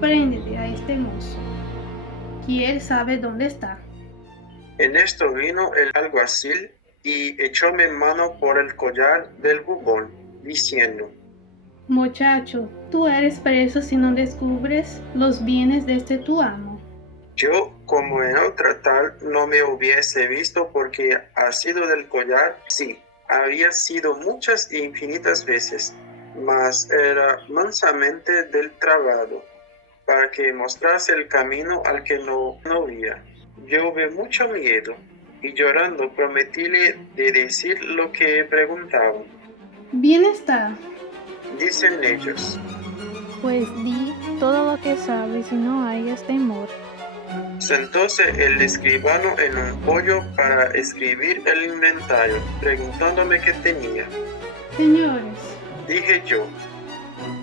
préndete a este mozo, que él sabe dónde está. En esto vino el alguacil y echóme mano por el collar del bubón, diciendo: Muchacho, tú eres preso si no descubres los bienes de este tu amo. Yo, como en otra tal, no me hubiese visto, porque ha sido del collar, sí, había sido muchas e infinitas veces, mas era mansamente del trabado, para que mostrase el camino al que no veía. Yo hubo mucho miedo, y llorando prometíle de decir lo que preguntaba. Bien está. Dicen ellos: Pues di todo lo que sabes y no hayas temor. Sentóse el escribano en un poyo para escribir el inventario, preguntándome qué tenía. Señores, Dije yo: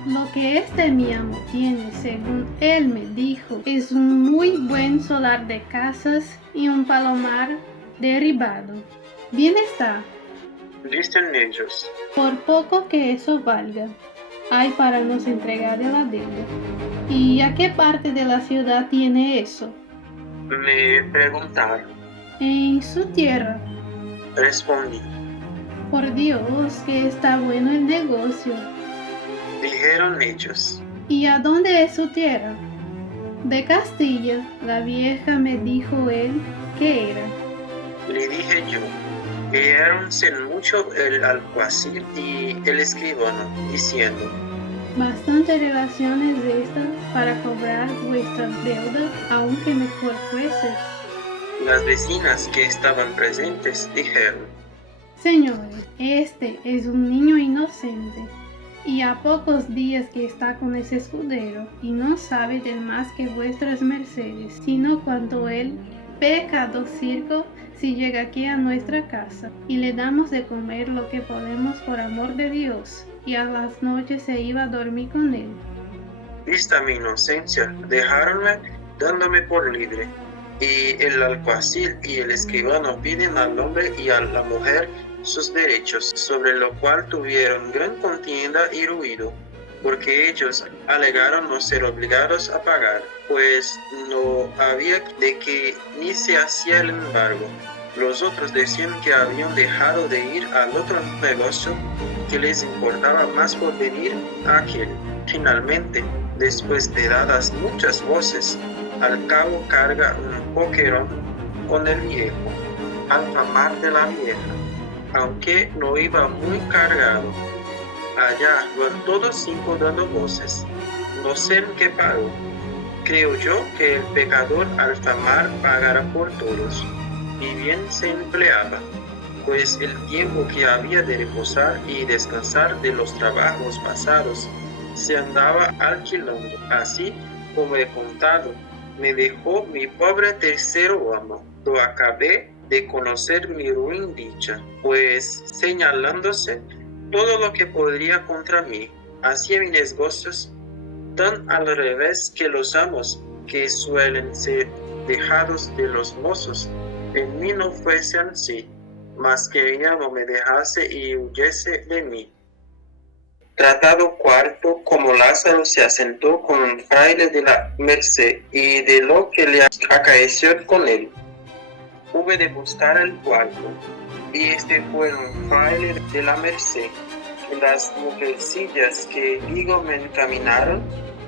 lo que este mi amo tiene, según él me dijo, es un muy buen solar de casas y un palomar derribado. Bien está. Dicen ellos: Por poco que eso valga, hay para nos entregar de la deuda. ¿Y a qué parte de la ciudad tiene eso? Me preguntaron. En su tierra. Respondí. Por Dios, que está bueno el negocio. Dijeron ellos: ¿Y a dónde es su tierra? De Castilla, la vieja me dijo él que era. Le dije yo, quedáronse mucho el alguacil y el escribano, diciendo, Bastantes relaciones de esta para cobrar vuestra deuda, aunque mejor fuese. las vecinas que estaban presentes dijeron, Señores, este es un niño inocente, y a pocos días que está con ese escudero, y no sabe del más que vuestras mercedes, sino cuanto él pecado circo si llega aquí a nuestra casa, y le damos de comer lo que podemos por amor de Dios, y a las noches se iba a dormir con él. vista mi inocencia, dejáronme dándome por libre. Y el alguacil y el escribano piden al hombre y a la mujer sus derechos, sobre lo cual tuvieron gran contienda y ruido, porque ellos alegaron no ser obligados a pagar, pues no había de que ni se hacía el embargo. Los otros decían que habían dejado de ir al otro negocio, que les importaba más por venir a aquel. Finalmente, después de dadas muchas voces, al cabo carga un boquerón con el viejo, alfamar de la vieja, aunque no iba muy cargado. Allá van todos 5 dando voces, no sé en qué pagó. Creo yo que el pecador alfamar pagará por todos, y bien se empleaba, pues el tiempo que había de reposar y descansar de los trabajos pasados se andaba alquilando, así como he contado. Me dejó mi pobre tercero amo. Lo acabé de conocer mi ruin dicha, pues señalándose todo lo que podría contra mí, hacía mis negocios tan al revés que los amos, que suelen ser dejados de los mozos, en mí no fuese así, mas que ella no me dejase y huyese de mí. Tratado cuarto, como Lázaro se asentó con un fraile de la Merced y de lo que le acaeció con él. Hube de buscar el cuarto, y este fue un fraile de la Merced. Y las mujercillas que digo me encaminaron,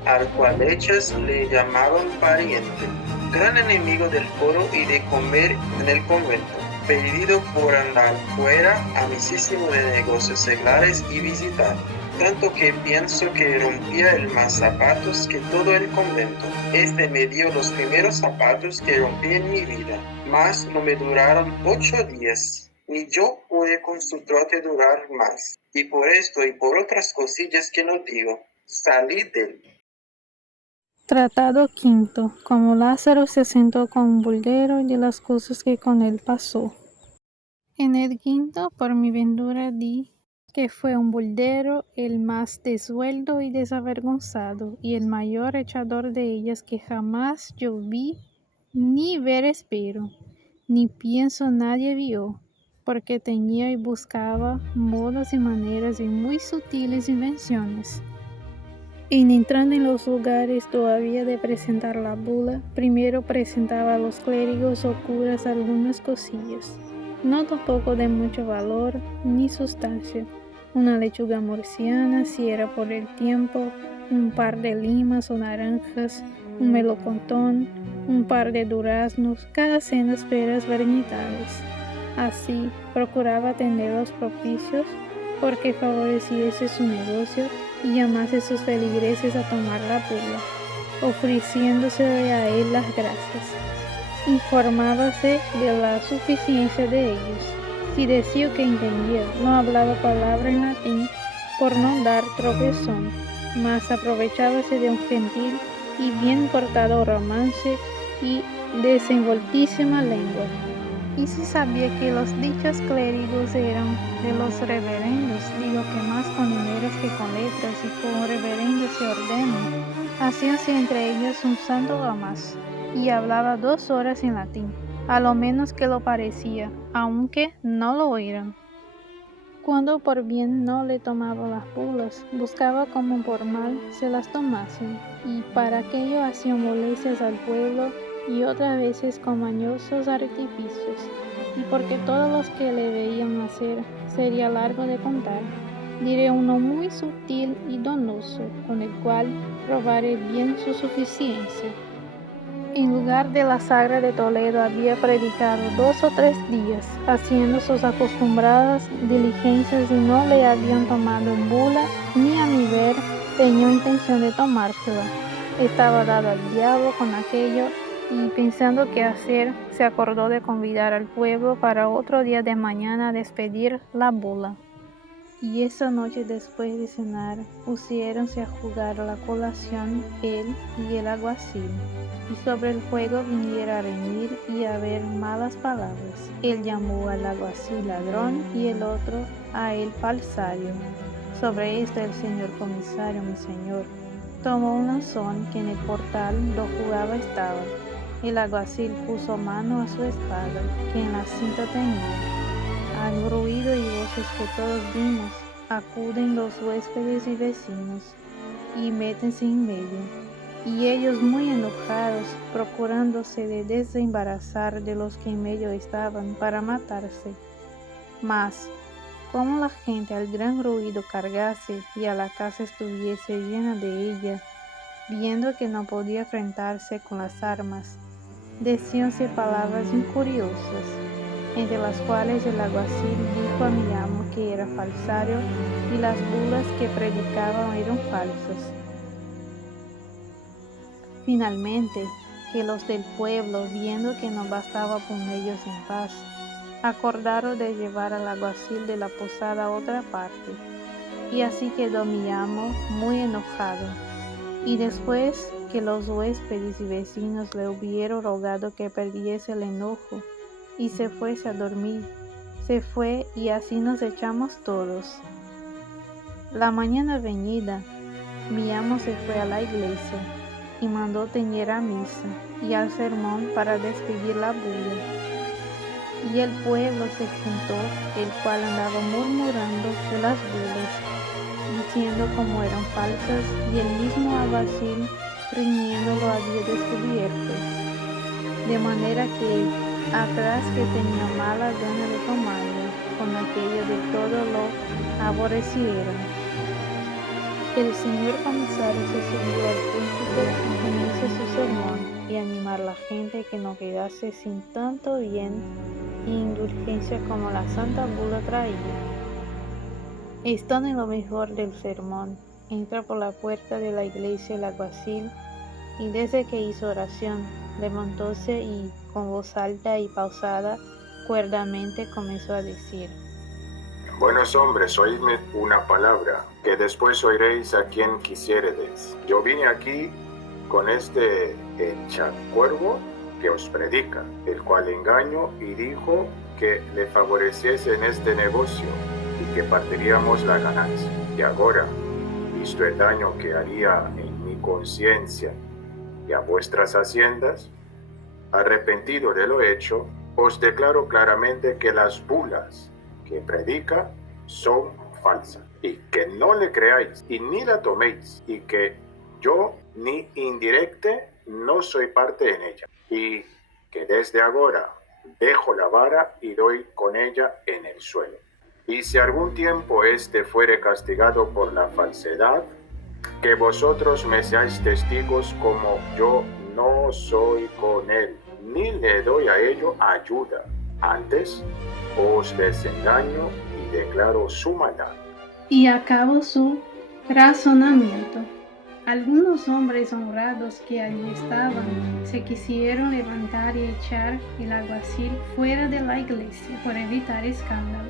al cual ellas le llamaban pariente, gran enemigo del foro y de comer en el convento, perdido por andar fuera, amicísimo de negocios seglares y visitar, tanto que pienso que rompía el más zapatos que todo el convento. Este me dio los primeros zapatos que rompí en mi vida, mas no me duraron 8 días, ni yo pude con su trote durar más. Y por esto y por otras cosillas que no digo, salí de él. Tratado quinto, como Lázaro se sentó con un buldero y de las cosas que con él pasó. En el quinto, por mi ventura di que fue un buldero el más desuelto y desavergonzado, y el mayor echador de ellas que jamás yo vi, ni ver espero, ni pienso nadie vio, porque tenía y buscaba modos y maneras y muy sutiles invenciones. En entrando en los lugares todavía de presentar la bula, primero presentaba a los clérigos o curas algunas cosillas, no tampoco de mucho valor ni sustancia, una lechuga murciana si era por el tiempo, un par de limas o naranjas, un melocotón, un par de duraznos, cada cenas peras vernitales. Así procuraba tenerlos propicios porque favoreciese su negocio y llamase a sus feligreses a tomar la bula, ofreciéndosele a él las gracias. Informábase de la suficiencia de ellos. Si decía que entendía, no hablaba palabra en latín por no dar tropezón, mas aprovechábase de un gentil y bien cortado romance y desenvoltísima lengua. Y si sabía que los dichos clérigos eran de los reverendos, digo que más con numeros que con letras, y con reverendos se ordenan, hacíanse entre ellos un santo más, y hablaba 2 horas en latín, a lo menos que lo parecía, aunque no lo eran. Cuando por bien no le tomaba las bulas, buscaba como por mal se las tomasen, y para aquello hacía molestias al pueblo y otras veces con mañosos artificios, y porque todos los que le veían hacer sería largo de contar, diré uno muy sutil y donoso, con el cual probaré bien su suficiencia. En lugar de la Sagra de Toledo había predicado 2 o 3 días, haciendo sus acostumbradas diligencias y no le habían tomado en bula, ni a mi ver tenía intención de tomársela. Estaba dado al diablo con aquello y pensando qué hacer, se acordó de convidar al pueblo para otro día de mañana a despedir la bula. Y esa noche después de cenar, pusiéronse a jugar la colación él y el alguacil. Y sobre el juego viniera a reñir y a haber malas palabras. Él llamó al alguacil ladrón y el otro a él falsario. Sobre esto el señor comisario, mi señor, tomó un lanzón que en el portal do jugaba estaba. El alguacil puso mano a su espada, que en la cinta tenía. Al ruido y voces que todos vimos, acuden los huéspedes y vecinos, y métense en medio. Y ellos muy enojados, procurándose de desembarazar de los que en medio estaban para matarse. Mas, como la gente al gran ruido cargase y a la casa estuviese llena de ella, viendo que no podía enfrentarse con las armas, decíanse palabras injuriosas, entre las cuales el alguacil dijo a mi amo que era falsario y las bulas que predicaban eran falsas. Finalmente, que los del pueblo, viendo que no bastaba con ellos en paz, acordaron de llevar al alguacil de la posada a otra parte, y así quedó mi amo muy enojado. Y después que los huéspedes y vecinos le hubieron rogado que perdiese el enojo y se fuese a dormir, se fue y así nos echamos todos. La mañana venida, mi amo se fue a la iglesia y mandó teñir a misa y al sermón para despedir la bula. Y el pueblo se juntó, el cual andaba murmurando de las bulas, diciendo como eran falsas, y el mismo alguacil riñendo lo había descubierto, de manera que atrás que tenía mala gana de tomarlo, con aquello de todo lo aborrecieron. El señor comisario se subió al púlpito y comenzó su sermón y animar a la gente que no quedase sin tanto bien y indulgencia como la santa bula traía. Estando en lo mejor del sermón, entra por la puerta de la iglesia el alguacil y desde que hizo oración, levantóse y con voz alta y pausada, cuerdamente comenzó a decir: Buenos hombres, oídme una palabra, que después oiréis a quien quisiéredes. Yo vine aquí con este echacuervo que os predica, el cual engaño y dijo que le favoreciese en este negocio y que partiríamos la ganancia. Y ahora, visto el daño que haría en mi conciencia y a vuestras haciendas, arrepentido de lo hecho, os declaro claramente que las bulas que predica son falsas, y que no le creáis y ni la toméis, y que yo ni indirecte no soy parte en ella, y que desde ahora dejo la vara y doy con ella en el suelo. Y si algún tiempo éste fuere castigado por la falsedad, que vosotros me seáis testigos como yo no soy con él, ni le doy a ello ayuda. Antes os desengaño y declaro su maldad. Y acabó su razonamiento. Algunos hombres honrados que allí estaban se quisieron levantar y echar el alguacil fuera de la iglesia por evitar escándalo.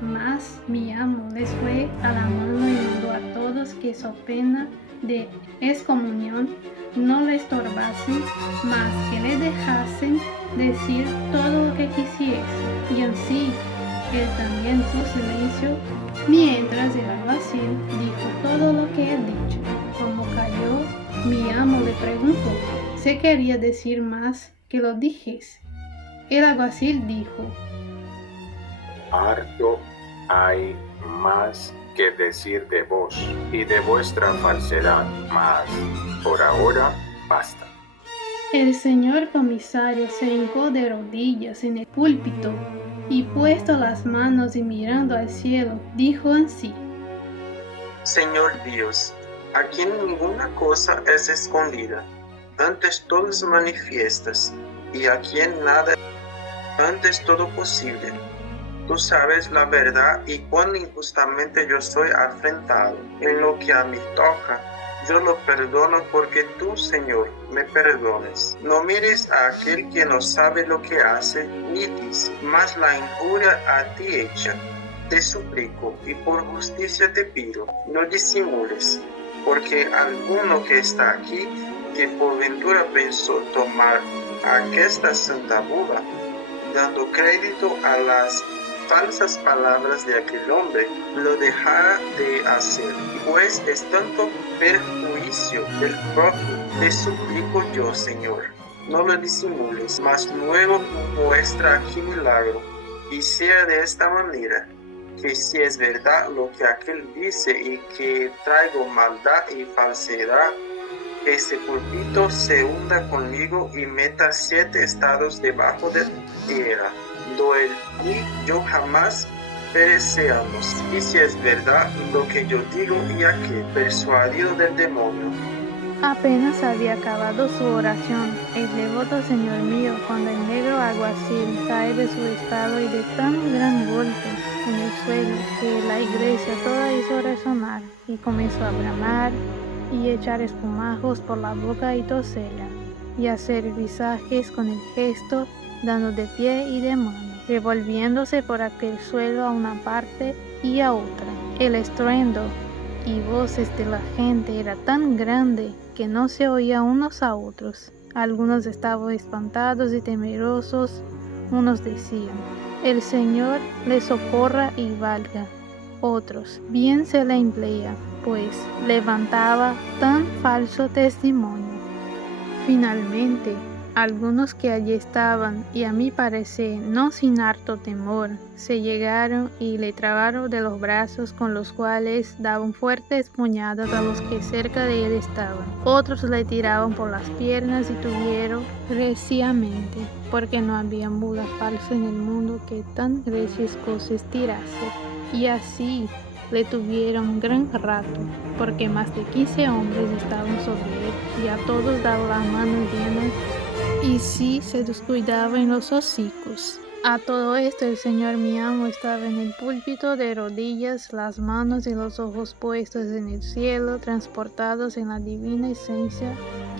Mas mi amo les fue a la mano y mandó a todos que so pena de excomunión no le estorbasen, mas que le dejasen decir todo lo que quisiese. Y así él también tuvo silencio, mientras el alguacil dijo todo lo que él dicho. Como calló, mi amo le preguntó si quería decir más que lo dijese. El alguacil dijo: Harto hay más que decir de vos y de vuestra falsedad, mas por ahora basta. El señor comisario se hincó de rodillas en el púlpito y puesto las manos y mirando al cielo, dijo así: Señor Dios, a quien ninguna cosa es escondida, antes todas manifiestas, y a quien nada antes todo posible. Tú sabes la verdad y cuán injustamente yo soy afrentado. En lo que a mí toca, yo lo perdono porque tú, Señor, me perdones. No mires a aquel que no sabe lo que hace, ni dice, mas la injuria a ti hecha. Te suplico y por justicia te pido, no disimules, porque alguno que está aquí, que por ventura pensó tomar aquesta santa buba, dando crédito a las falsas palabras de aquel hombre, lo dejará de hacer, pues es tanto perjuicio del propio. Te suplico yo, Señor, no lo disimules, mas luego muestra aquí milagro, y sea de esta manera, que si es verdad lo que aquel dice y que traigo maldad y falsedad, ese púlpito se hunda conmigo y meta 7 estados debajo de tierra, y yo jamás pereceamos. Y si es verdad lo que yo digo y aquel, persuadido del demonio. Apenas había acabado su oración, el devoto Señor mío, cuando el negro alguacil cae de su estado y de tan gran golpe en el suelo, que la iglesia toda hizo resonar y comenzó a bramar y echar espumajos por la boca y toserla, y hacer visajes con el gesto, dando de pie y de mano, revolviéndose por aquel suelo a una parte y a otra. El estruendo y voces de la gente era tan grande que no se oía unos a otros. Algunos estaban espantados y temerosos, unos decían, el Señor le socorra y valga. Otros, bien se le emplea, pues levantaba tan falso testimonio. Finalmente, algunos que allí estaban, y a mi parecer no sin harto temor, se llegaron y le trabaron de los brazos, con los cuales daban fuertes puñadas a los que cerca de él estaban. Otros le tiraban por las piernas y tuvieron reciamente, porque no había mula falsa en el mundo que tan recias cosas tirase. Y así le tuvieron gran rato, porque más de 15 hombres estaban sobre él, y a todos daban las manos llenas, y sí se descuidaba en los hocicos. A todo esto el Señor mi amo estaba en el púlpito de rodillas, las manos y los ojos puestos en el cielo, transportados en la divina esencia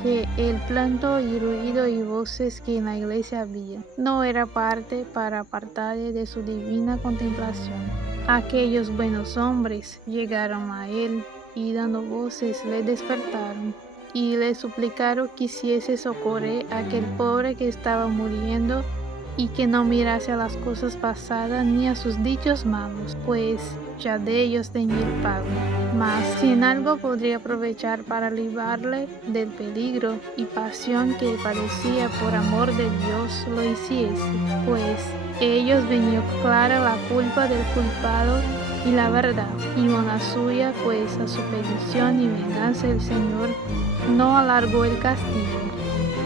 que el planto y ruido y voces que en la iglesia había. No era parte para apartarle de su divina contemplación. Aquellos buenos hombres llegaron a él y dando voces le despertaron y le suplicaron que hiciese socorrer a aquel pobre que estaba muriendo y que no mirase a las cosas pasadas ni a sus dichos malos, pues ya de ellos tenía el pago. Mas si en algo podría aprovechar para librarle del peligro y pasión que padecía por amor de Dios, lo hiciese, pues ellos venían clara la culpa del culpado y la verdad, y con la suya, pues a su petición y venganza el Señor no alargó el castigo.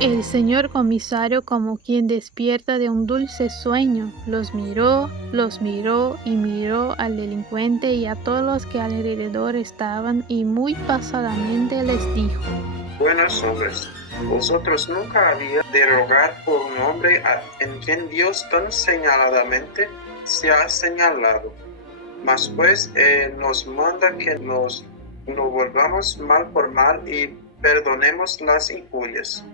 El señor comisario, como quien despierta de un dulce sueño, los miró y miró al delincuente y a todos los que alrededor estaban, y muy pasadamente les dijo: Buenos hombres, vosotros nunca habéis de rogar por un hombre en quien Dios tan señaladamente se ha señalado, mas pues nos manda que no volvamos mal por mal y perdonemos las injurias.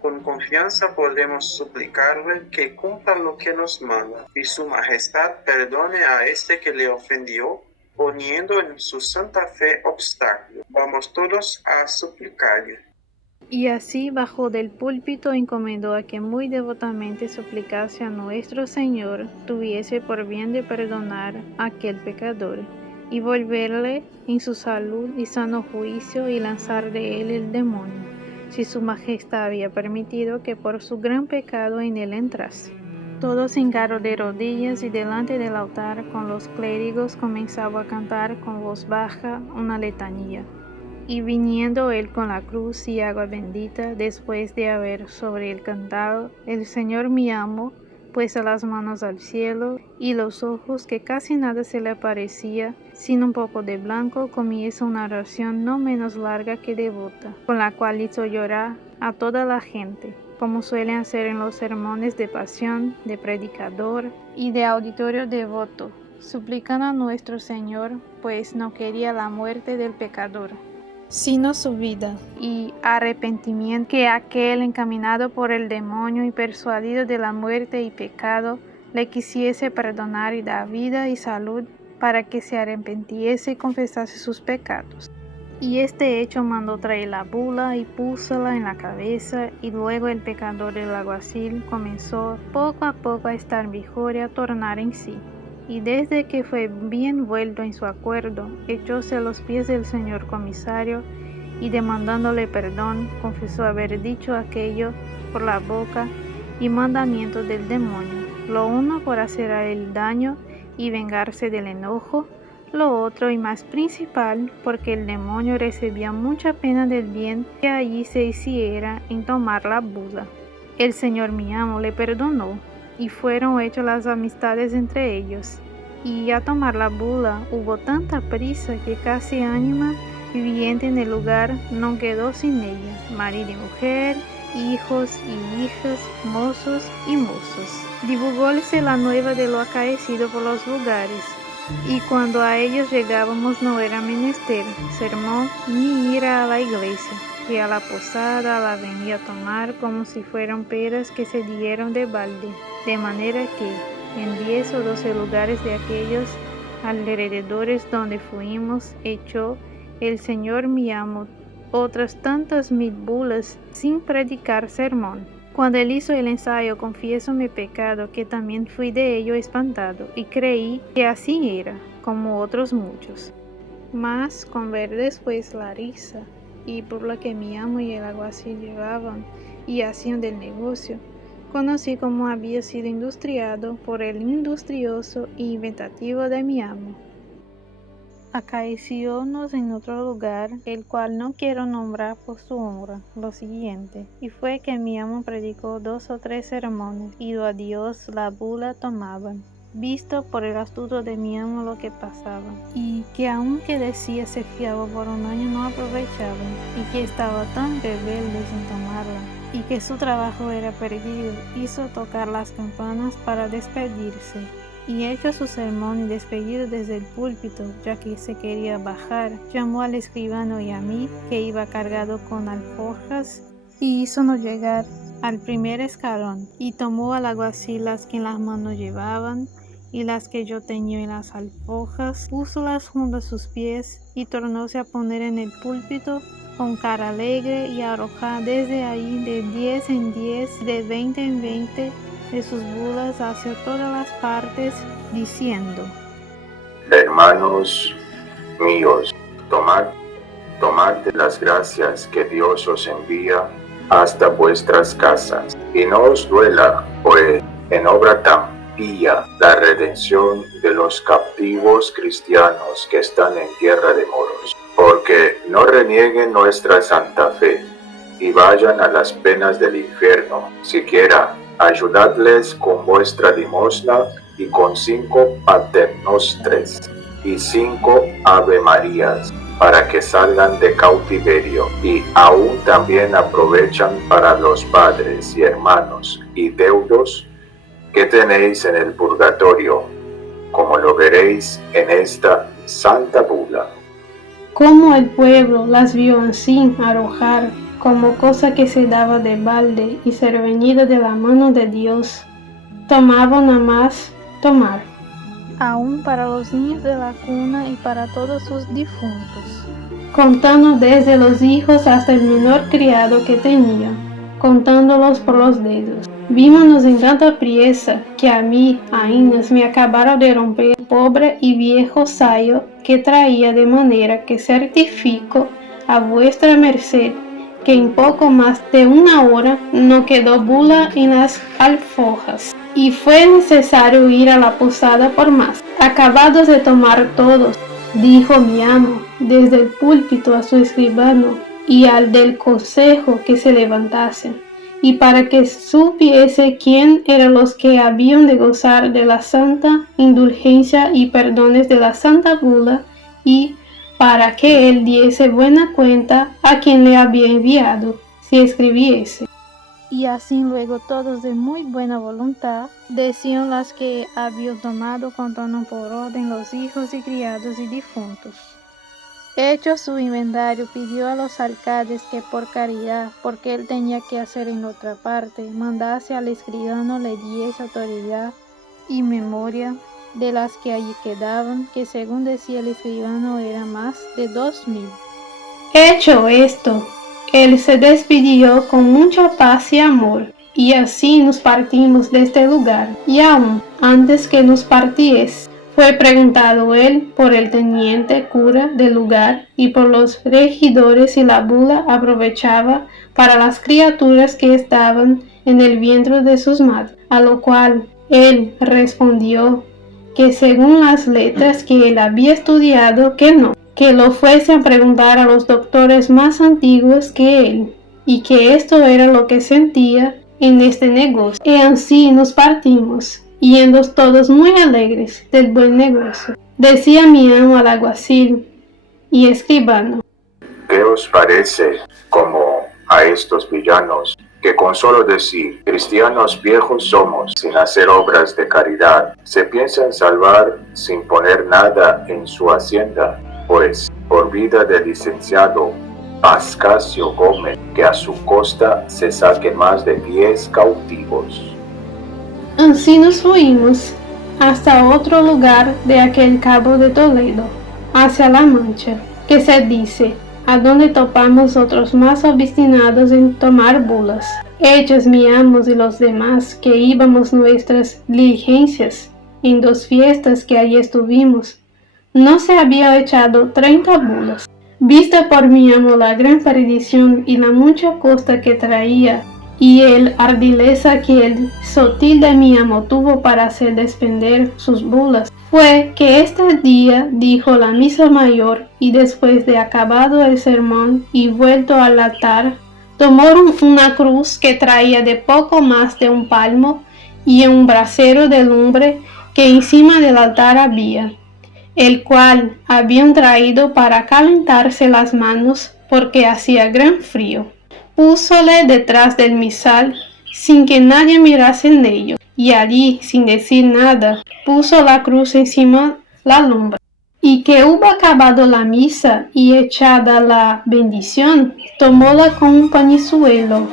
Con confianza podemos suplicarle que cumpla lo que nos manda, y su majestad perdone a este que le ofendió, poniendo en su santa fe obstáculo. Vamos todos a suplicarle. Y así bajó del púlpito, encomendó a que muy devotamente suplicase a nuestro Señor tuviese por bien de perdonar a aquel pecador, y volverle en su salud y sano juicio, y lanzar de él el demonio, si su majestad había permitido que por su gran pecado en él entrase. Todos se hincaron de rodillas y delante del altar con los clérigos comenzaba a cantar con voz baja una letanía. Y viniendo él con la cruz y agua bendita, después de haber sobre él cantado, el Señor mi amo, puesta las manos al cielo y los ojos que casi nada se le parecía, sino un poco de blanco, comienza una oración no menos larga que devota, con la cual hizo llorar a toda la gente, como suelen hacer en los sermones de pasión, de predicador y de auditorio devoto, suplicando a nuestro Señor, pues no quería la muerte del pecador, sino su vida y arrepentimiento, que aquel encaminado por el demonio y persuadido de la muerte y pecado le quisiese perdonar y dar vida y salud para que se arrepintiese y confesase sus pecados. Y este hecho mandó traer la bula y púsola en la cabeza, y luego el pecador del alguacil comenzó poco a poco a estar mejor y a tornar en sí. Y desde que fue bien vuelto en su acuerdo, echóse a los pies del señor comisario y demandándole perdón, confesó haber dicho aquello por la boca y mandamiento del demonio, lo uno por hacer a él daño y vengarse del enojo, lo otro y más principal porque el demonio recibía mucha pena del bien que allí se hiciera en tomar la bula. El señor mi amo le perdonó y fueron hechas las amistades entre ellos, y a tomar la bula hubo tanta prisa que casi ánima viviente en el lugar no quedó sin ella, marido y mujer, hijos y hijas, mozos y mozos. Divulgóse la nueva de lo acaecido por los lugares, y cuando a ellos llegábamos no era menester sermón ni ir a la iglesia, que a la posada la venía a tomar como si fueran peras que se dieron de balde, de manera que en 10 o 12 lugares de aquellos alrededores donde fuimos echó el señor mi amo otras tantas 1000 bulas sin predicar sermón. Cuando él hizo el ensayo, confieso mi pecado, que también fui de ello espantado, y creí que así era, como otros muchos. Mas, con ver después la risa y burla que mi amo y el alguacil llevaban y hacían del negocio, conocí cómo había sido industriado por el industrioso e inventativo de mi amo. Acaeciónos en otro lugar, el cual no quiero nombrar por su honra, lo siguiente, y fue que mi amo predicó 2 o 3 sermones, ido a Dios la bula tomaban, visto por el astuto de mi amo lo que pasaba, y que aunque decía se fiaba por un año no aprovechaban, y que estaba tan rebelde sin tomarla, y que su trabajo era perdido, hizo tocar las campanas para despedirse. Y hecho su sermón y despedido desde el púlpito, ya que se quería bajar, llamó al escribano y a mí, que iba cargado con alforjas, y hízonos llegar al primer escalón, y tomó al alguacil las que en las manos llevaban, y las que yo tenía en las alforjas, púsolas junto a sus pies, y tornóse a poner en el púlpito con cara alegre, y a arrojar desde ahí de 10 en 10, de 20 en 20, de sus bulas hacia todas las partes, diciendo: Hermanos míos, tomad de las gracias que Dios os envía hasta vuestras casas, y no os duela, pues en obra tan pía la redención de los captivos cristianos que están en tierra de moros, porque no renieguen nuestra santa fe, y vayan a las penas del infierno, siquiera ayudadles con vuestra limosna y con 5 paternostres y 5 Ave Marías, para que salgan de cautiverio, y aún también aprovechan para los padres y hermanos y deudos que tenéis en el purgatorio, como lo veréis en esta santa bula. Como el pueblo las vio así arrojar, como cosa que se daba de balde y ser venida de la mano de Dios, tomaban a más tomar, aún para los niños de la cuna y para todos sus difuntos, contando desde los hijos hasta el menor criado que tenía, contándolos por los dedos. Vímonos en tanta priesa que a mí, ainas, me acabaron de romper el pobre y viejo sayo que traía, de manera que certifico a vuestra merced que en poco más de 1 hora no quedó bula en las alforjas, y fue necesario ir a la posada por más. Acabados de tomar todos, dijo mi amo desde el púlpito a su escribano y al del consejo que se levantasen, y para que supiese quién eran los que habían de gozar de la santa indulgencia y perdones de la santa bula, y para que él diese buena cuenta a quien le había enviado. si escribiese. Y así luego todos de muy buena voluntad decían las que habían tomado con tono por orden los hijos y criados y difuntos. Hecho su inventario, pidió a los alcaldes que por caridad, porque él tenía que hacer en otra parte, mandase al escribano le diese autoridad y memoria de las que allí quedaban, que según decía el escribano eran más de 2000. Hecho esto, él se despidió con mucha paz y amor, y así nos partimos de este lugar. Y aún antes que nos partiese, fue preguntado él por el teniente cura del lugar y por los regidores, y la bula aprovechaba para las criaturas que estaban en el vientre de sus madres, a lo cual él respondió que según las letras que él había estudiado, que no, que lo fuese a preguntar a los doctores más antiguos que él, y que esto era lo que sentía en este negocio. Y así nos partimos, yendo todos muy alegres del buen negocio. Decía mi amo al alguacil y escribano: ¿Qué os parece como a estos villanos, que con solo decir cristianos viejos somos, sin hacer obras de caridad, se piensan salvar sin poner nada en su hacienda? Pues, por vida del licenciado Pascasio Gómez, que a su costa se saque más de 10 cautivos. Así nos fuimos hasta otro lugar de aquel cabo de Toledo, hacia La Mancha, que se dice, a donde topamos otros más obstinados en tomar bulas. Ellos, mi amo y los demás, que íbamos nuestras diligencias en 2 fiestas que allí estuvimos, no se había echado 30 bulas. Vista por mi amo la gran perdición y la mucha costa que traía, y el ardileza que el sotil de mi amo tuvo para hacer despender sus bulas, fue que este día dijo la misa mayor, y después de acabado el sermón y vuelto al altar, tomó una cruz que traía de poco más de un palmo y un brasero de lumbre que encima del altar había, el cual habían traído para calentarse las manos porque hacía gran frío. Púsole detrás del misal sin que nadie mirase en ello, y allí, sin decir nada, puso la cruz encima la lumbre. Y que hubo acabado la misa y echada la bendición, tomóla con un pañizuelo,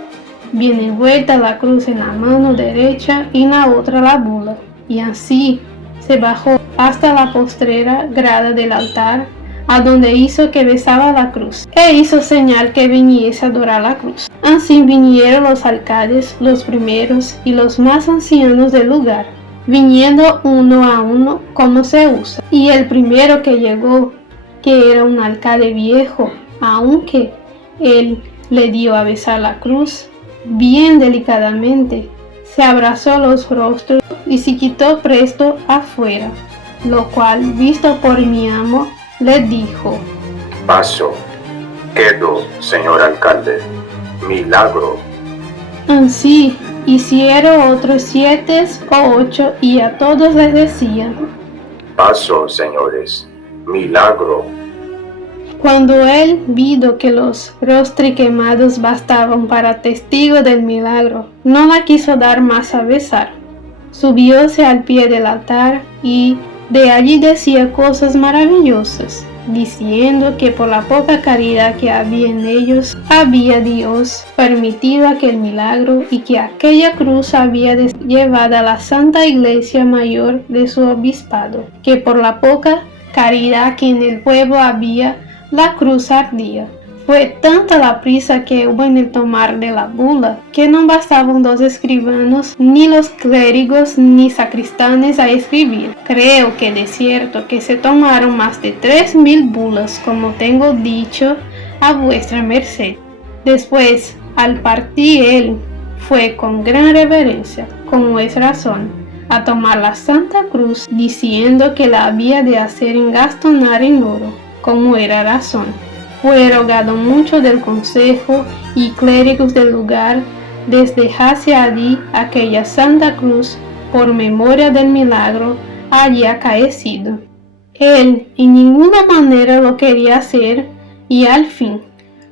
bien envuelta la cruz en la mano derecha y en la otra la bula, y así se bajó hasta la postrera grada del altar, a donde hizo que besaba la cruz, e hizo señal que viniese a adorar la cruz. Así vinieron los alcaldes, los primeros y los más ancianos del lugar, viniendo uno a uno como se usa. Y el primero que llegó, que era un alcalde viejo, aunque él le dio a besar la cruz, bien delicadamente, se abrazó los rostros y se quitó presto afuera, lo cual, visto por mi amo, le dijo: Paso, quedo, señor alcalde, milagro. Así hicieron otros 7 o 8, y a todos les decía: Paso, señores, milagro. Cuando él vido que los rostros quemados bastaban para testigo del milagro, no la quiso dar más a besar. Subióse al pie del altar y de allí decía cosas maravillosas, diciendo que por la poca caridad que había en ellos, había Dios permitido aquel milagro, y que aquella cruz había de llevar a la Santa Iglesia Mayor de su obispado, que por la poca caridad que en el pueblo había, la cruz ardía. Fue tanta la prisa que hubo en el tomar de la bula, que no bastaban 2 escribanos, ni los clérigos, ni sacristanes a escribir. Creo que de cierto que se tomaron más de 3000 bulas, como tengo dicho a vuestra merced. Después, al partir él, fue con gran reverencia, como es razón, a tomar la Santa Cruz, diciendo que la había de hacer engastonar en oro, como era razón. Fue rogado mucho del consejo y clérigos del lugar desde hacia allí aquella Santa Cruz por memoria del milagro allí acaecido. Él en ninguna manera lo quería hacer, y al fin,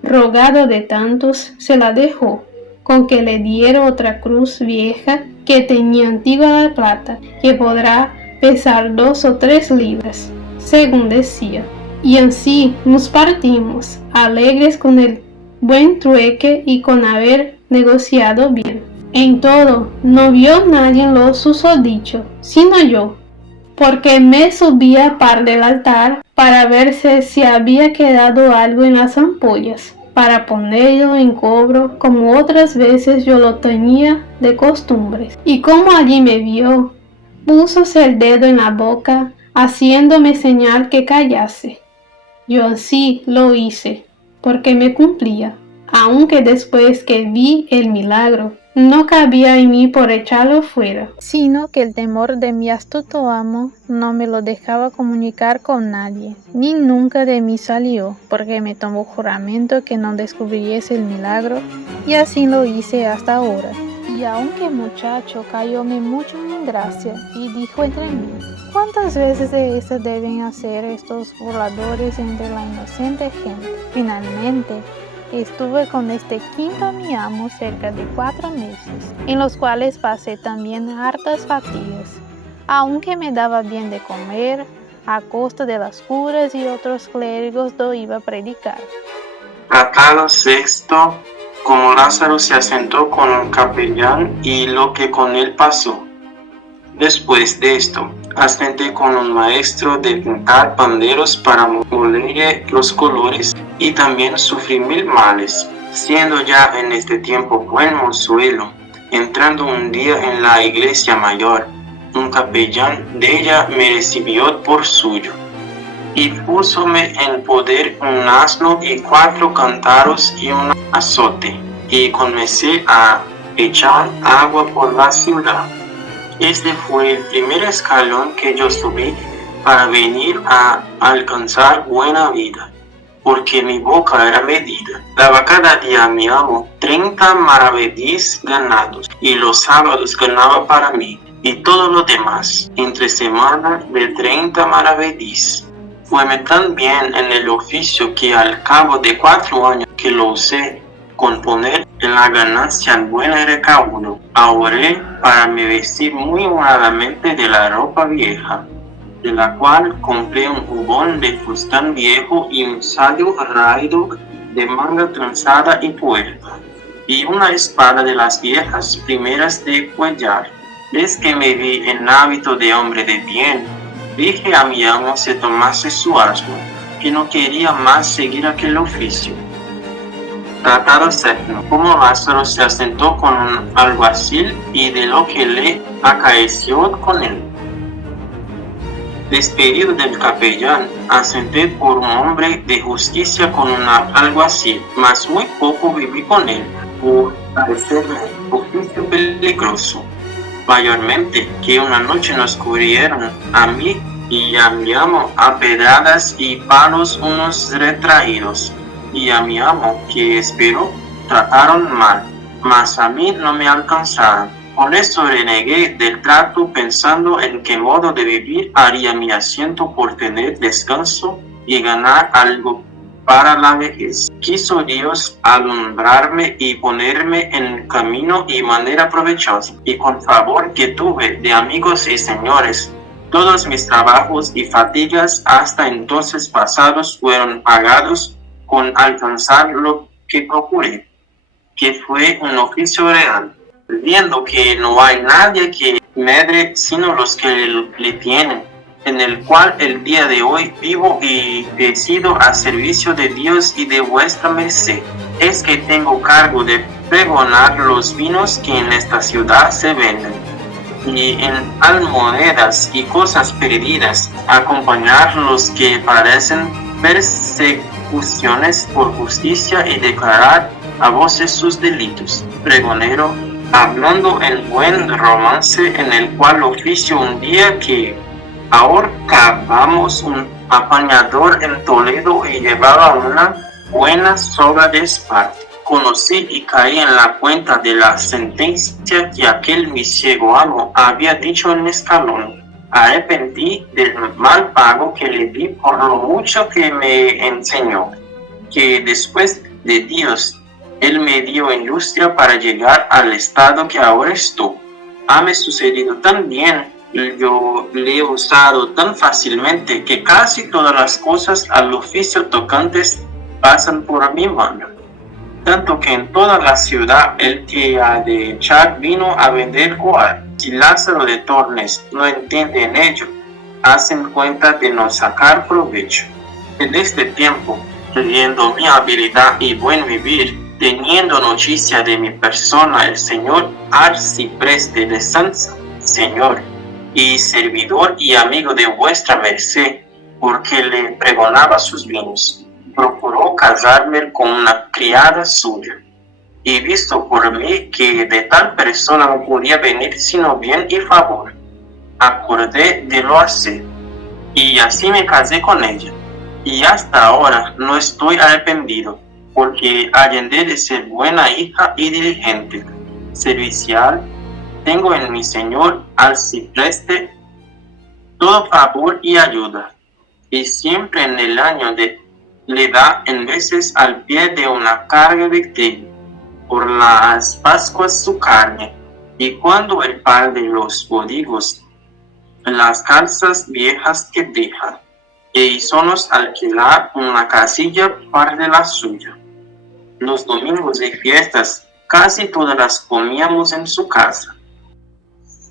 rogado de tantos, se la dejó, con que le diera otra cruz vieja que tenía antigua de plata, que podrá pesar 2 o 3 libras, según decía. Y así nos partimos, alegres con el buen trueque y con haber negociado bien. En todo, no vio nadie lo susodicho, sino yo, porque me subí a par del altar para ver si había quedado algo en las ampollas, para ponerlo en cobro como otras veces yo lo tenía de costumbre. Y como allí me vio, púsose el dedo en la boca, haciéndome señal que callase. Yo así lo hice, porque me cumplía, aunque después que vi el milagro, no cabía en mí por echarlo fuera, sino que el temor de mi astuto amo no me lo dejaba comunicar con nadie, ni nunca de mí salió, porque me tomó juramento que no descubriese el milagro, y así lo hice hasta ahora. Y aunque el muchacho cayóme mucho en gracia, y dijo entre mí: ¿cuántas veces de estas deben hacer estos burladores entre la inocente gente? Finalmente, estuve con este quinto mi amo cerca de 4 meses, en los cuales pasé también hartas fatigas, aunque me daba bien de comer, a costa de las curas y otros clérigos do iba a predicar. Tratado sexto, como Lázaro se asentó con un capellán y lo que con él pasó. Después de esto, asenté con un maestro de pintar panderos para molerle los colores, y también sufrí 1000 males, siendo ya en este tiempo buen mozuelo. Entrando un día en la iglesia mayor, un capellán de ella me recibió por suyo, y púsome en poder un asno y 4 cántaros y un azote, y comencé a echar agua por la ciudad. Este fue el primer escalón que yo subí para venir a alcanzar buena vida, porque mi boca era medida. Daba cada día a mi amo 30 maravedís ganados, y los sábados ganaba para mí, y todo lo demás, entre semana de 30 maravedís. Fueme tan bien en el oficio que al cabo de 4 años que lo usé, con poner en la ganancia buena recaudo, ahorré para me vestir muy honradamente de la ropa vieja, de la cual compré un jubón de fustán viejo y un sayo raído de manga trenzada y puerta, y una espada de las viejas primeras de cuellar. Desde que me vi en hábito de hombre de bien, dije a mi amo se tomase su asno, que no quería más seguir aquel oficio. Tratado séptimo, como Lázaro se asentó con un alguacil y de lo que le acaeció con él. Despedido del capellán, asenté por un hombre de justicia con un alguacil, mas muy poco viví con él, por parecerme oficio peligroso. Mayormente que una noche nos cubrieron a mí y a mi amo a pedradas y palos unos retraídos, y a mi amo, que esperó, trataron mal, mas a mí no me alcanzaron. Por eso renegué del trato, pensando en qué modo de vivir haría mi asiento por tener descanso y ganar algo para la vejez. Quiso Dios alumbrarme y ponerme en camino y manera provechosa, y con favor que tuve de amigos y señores, todos mis trabajos y fatigas hasta entonces pasados fueron pagados con alcanzar lo que procuré, que fue un oficio real, viendo que no hay nadie que medre sino los que le tienen, en el cual el día de hoy vivo y decido a servicio de Dios y de vuestra merced. Es que tengo cargo de pregonar los vinos que en esta ciudad se venden, y en almonedas y cosas perdidas, acompañar los que parecen persecuciones por justicia y declarar a voces sus delitos. Pregonero, hablando en buen romance, en el cual oficio un día que ahorcábamos un apañador en Toledo y llevaba una buena soga de esparto. Conocí y caí en la cuenta de la sentencia que aquel mi ciego amo había dicho en el escalón. Arrepentí del mal pago que le di por lo mucho que me enseñó, que después de Dios, Él me dio industria para llegar al estado que ahora estoy. Me sucedido tan bien, yo le he usado tan fácilmente que casi todas las cosas al oficio tocantes pasan por mi mano. Tanto que en toda la ciudad el que ha de echar vino a vender hogar. Si Lázaro de Tormes no entiende en ello, hacen cuenta de no sacar provecho. En este tiempo, viendo mi habilidad y buen vivir, teniendo noticia de mi persona el señor Arcipreste de Sanz, señor y servidor y amigo de vuestra merced, porque le pregonaba sus bienes, procuró casarme con una criada suya. Y visto por mí que de tal persona no podía venir sino bien y favor, acordé de lo hacer, y así me casé con ella. Y hasta ahora no estoy arrepentido, porque allende de ser buena hija y diligente, servicial, tengo en mi Señor Arcipreste todo favor y ayuda, y siempre en el año le da en veces al pie de una carga de trigo, por las Pascuas su carne, y cuando el par de los bodigos, las calzas viejas que deja, e hízonos alquilar una casilla para de la suya. Los domingos y fiestas casi todas las comíamos en su casa.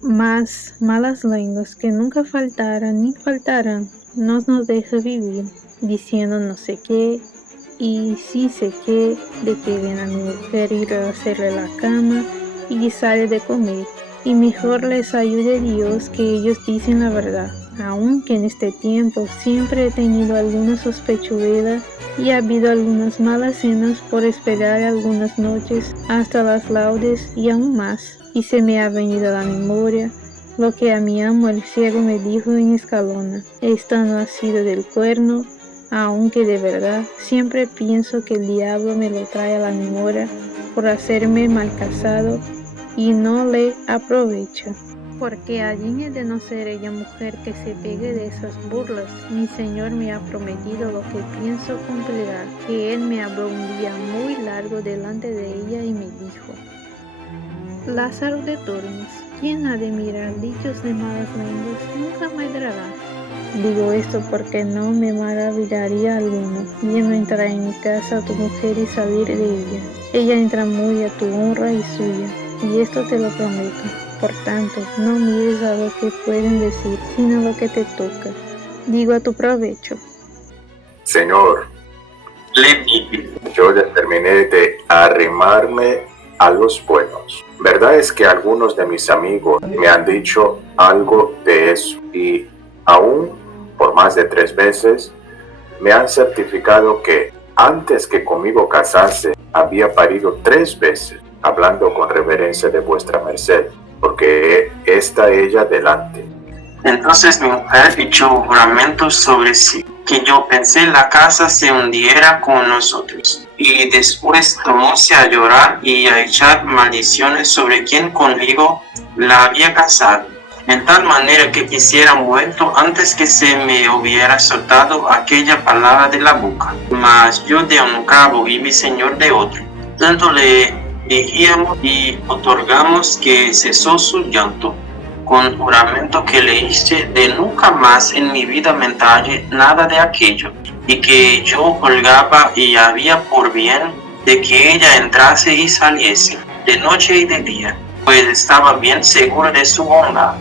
Mas malas lenguas que nunca faltaran ni faltarán, nos deja vivir, diciendo no sé qué, y sí sé qué, de que ven a mi mujer ir a hacerle la cama y sale de comer, y mejor les ayude Dios que ellos dicen la verdad. Aunque en este tiempo siempre he tenido alguna sospechuela y ha habido algunas malas cenas por esperar algunas noches hasta las laudes y aún más, y se me ha venido a la memoria lo que a mi amo el ciego me dijo en Escalona, estando nacido del cuerno, aunque de verdad siempre pienso que el diablo me lo trae a la memoria por hacerme mal casado y no le aprovecha. Porque allí de no ser ella mujer que se pegue de esas burlas, mi Señor me ha prometido lo que pienso cumplirá, que Él me habló un día muy largo delante de ella y me dijo: Lázaro de Tormes, ¿quién ha de mirar dichos de malas lenguas? Nunca medrará. Digo esto porque no me maravillaría alguno, viendo entrar en mi casa a tu mujer y salir de ella. Ella entra muy a tu honra y suya, y esto te lo prometo. Por tanto, no mires a lo que pueden decir, sino a lo que te toca. Digo a tu provecho. Señor, Le dije: yo determiné de arrimarme a los buenos. Verdad es que algunos de mis amigos me han dicho algo de eso, y aún por más de 3 veces me han certificado que antes que conmigo casase había parido 3 veces, hablando con reverencia de vuestra merced, porque está ella delante. Entonces mi mujer echó juramento sobre sí, que yo pensé la casa se hundiera con nosotros. Y después tomóse a llorar y a echar maldiciones sobre quien conmigo la había casado, en tal manera que quisiera muerto antes que se me hubiera soltado aquella palabra de la boca. Mas yo de un cabo y mi Señor de otro. Tanto le dijimos y otorgamos que cesó su llanto, con juramento que le hice de nunca más en mi vida mentalle nada de aquello, y que yo holgaba y había por bien de que ella entrase y saliese, de noche y de día, pues estaba bien seguro de su bondad,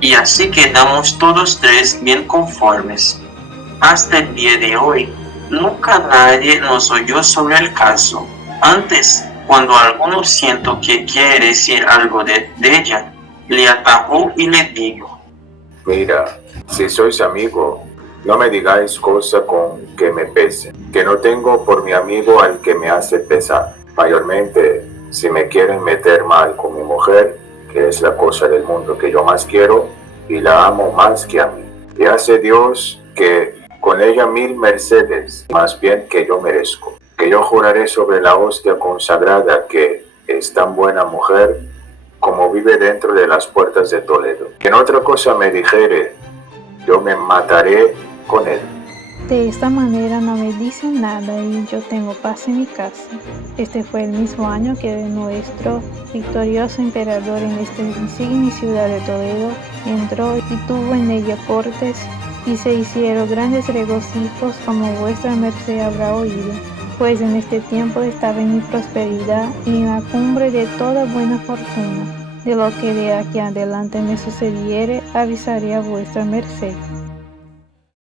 y así quedamos todos 3 bien conformes. Hasta el día de hoy, nunca nadie nos oyó sobre el caso. Antes, cuando alguno siento que quiere decir algo de ella, le atajo y le digo: Mira, si sois amigo, no me digáis cosa con que me pese, que no tengo por mi amigo al que me hace pesar. Mayormente, si me quieren meter mal con mi mujer, que es la cosa del mundo que yo más quiero y la amo más que a mí. Y hace Dios que con ella 1000 mercedes, más bien que yo merezco. Que yo juraré sobre la hostia consagrada que es tan buena mujer como vive dentro de las puertas de Toledo. Que en otra cosa me dijere, yo me mataré con él. De esta manera no me dicen nada y yo tengo paz en mi casa. Este fue el mismo año que nuestro victorioso emperador en esta insigne ciudad de Toledo entró y tuvo en ella cortes y se hicieron grandes regocijos como vuestra merced habrá oído. Pues en este tiempo estaba en mi prosperidad y en la cumbre de toda buena fortuna. De lo que de aquí adelante me sucediere avisaré a vuestra merced.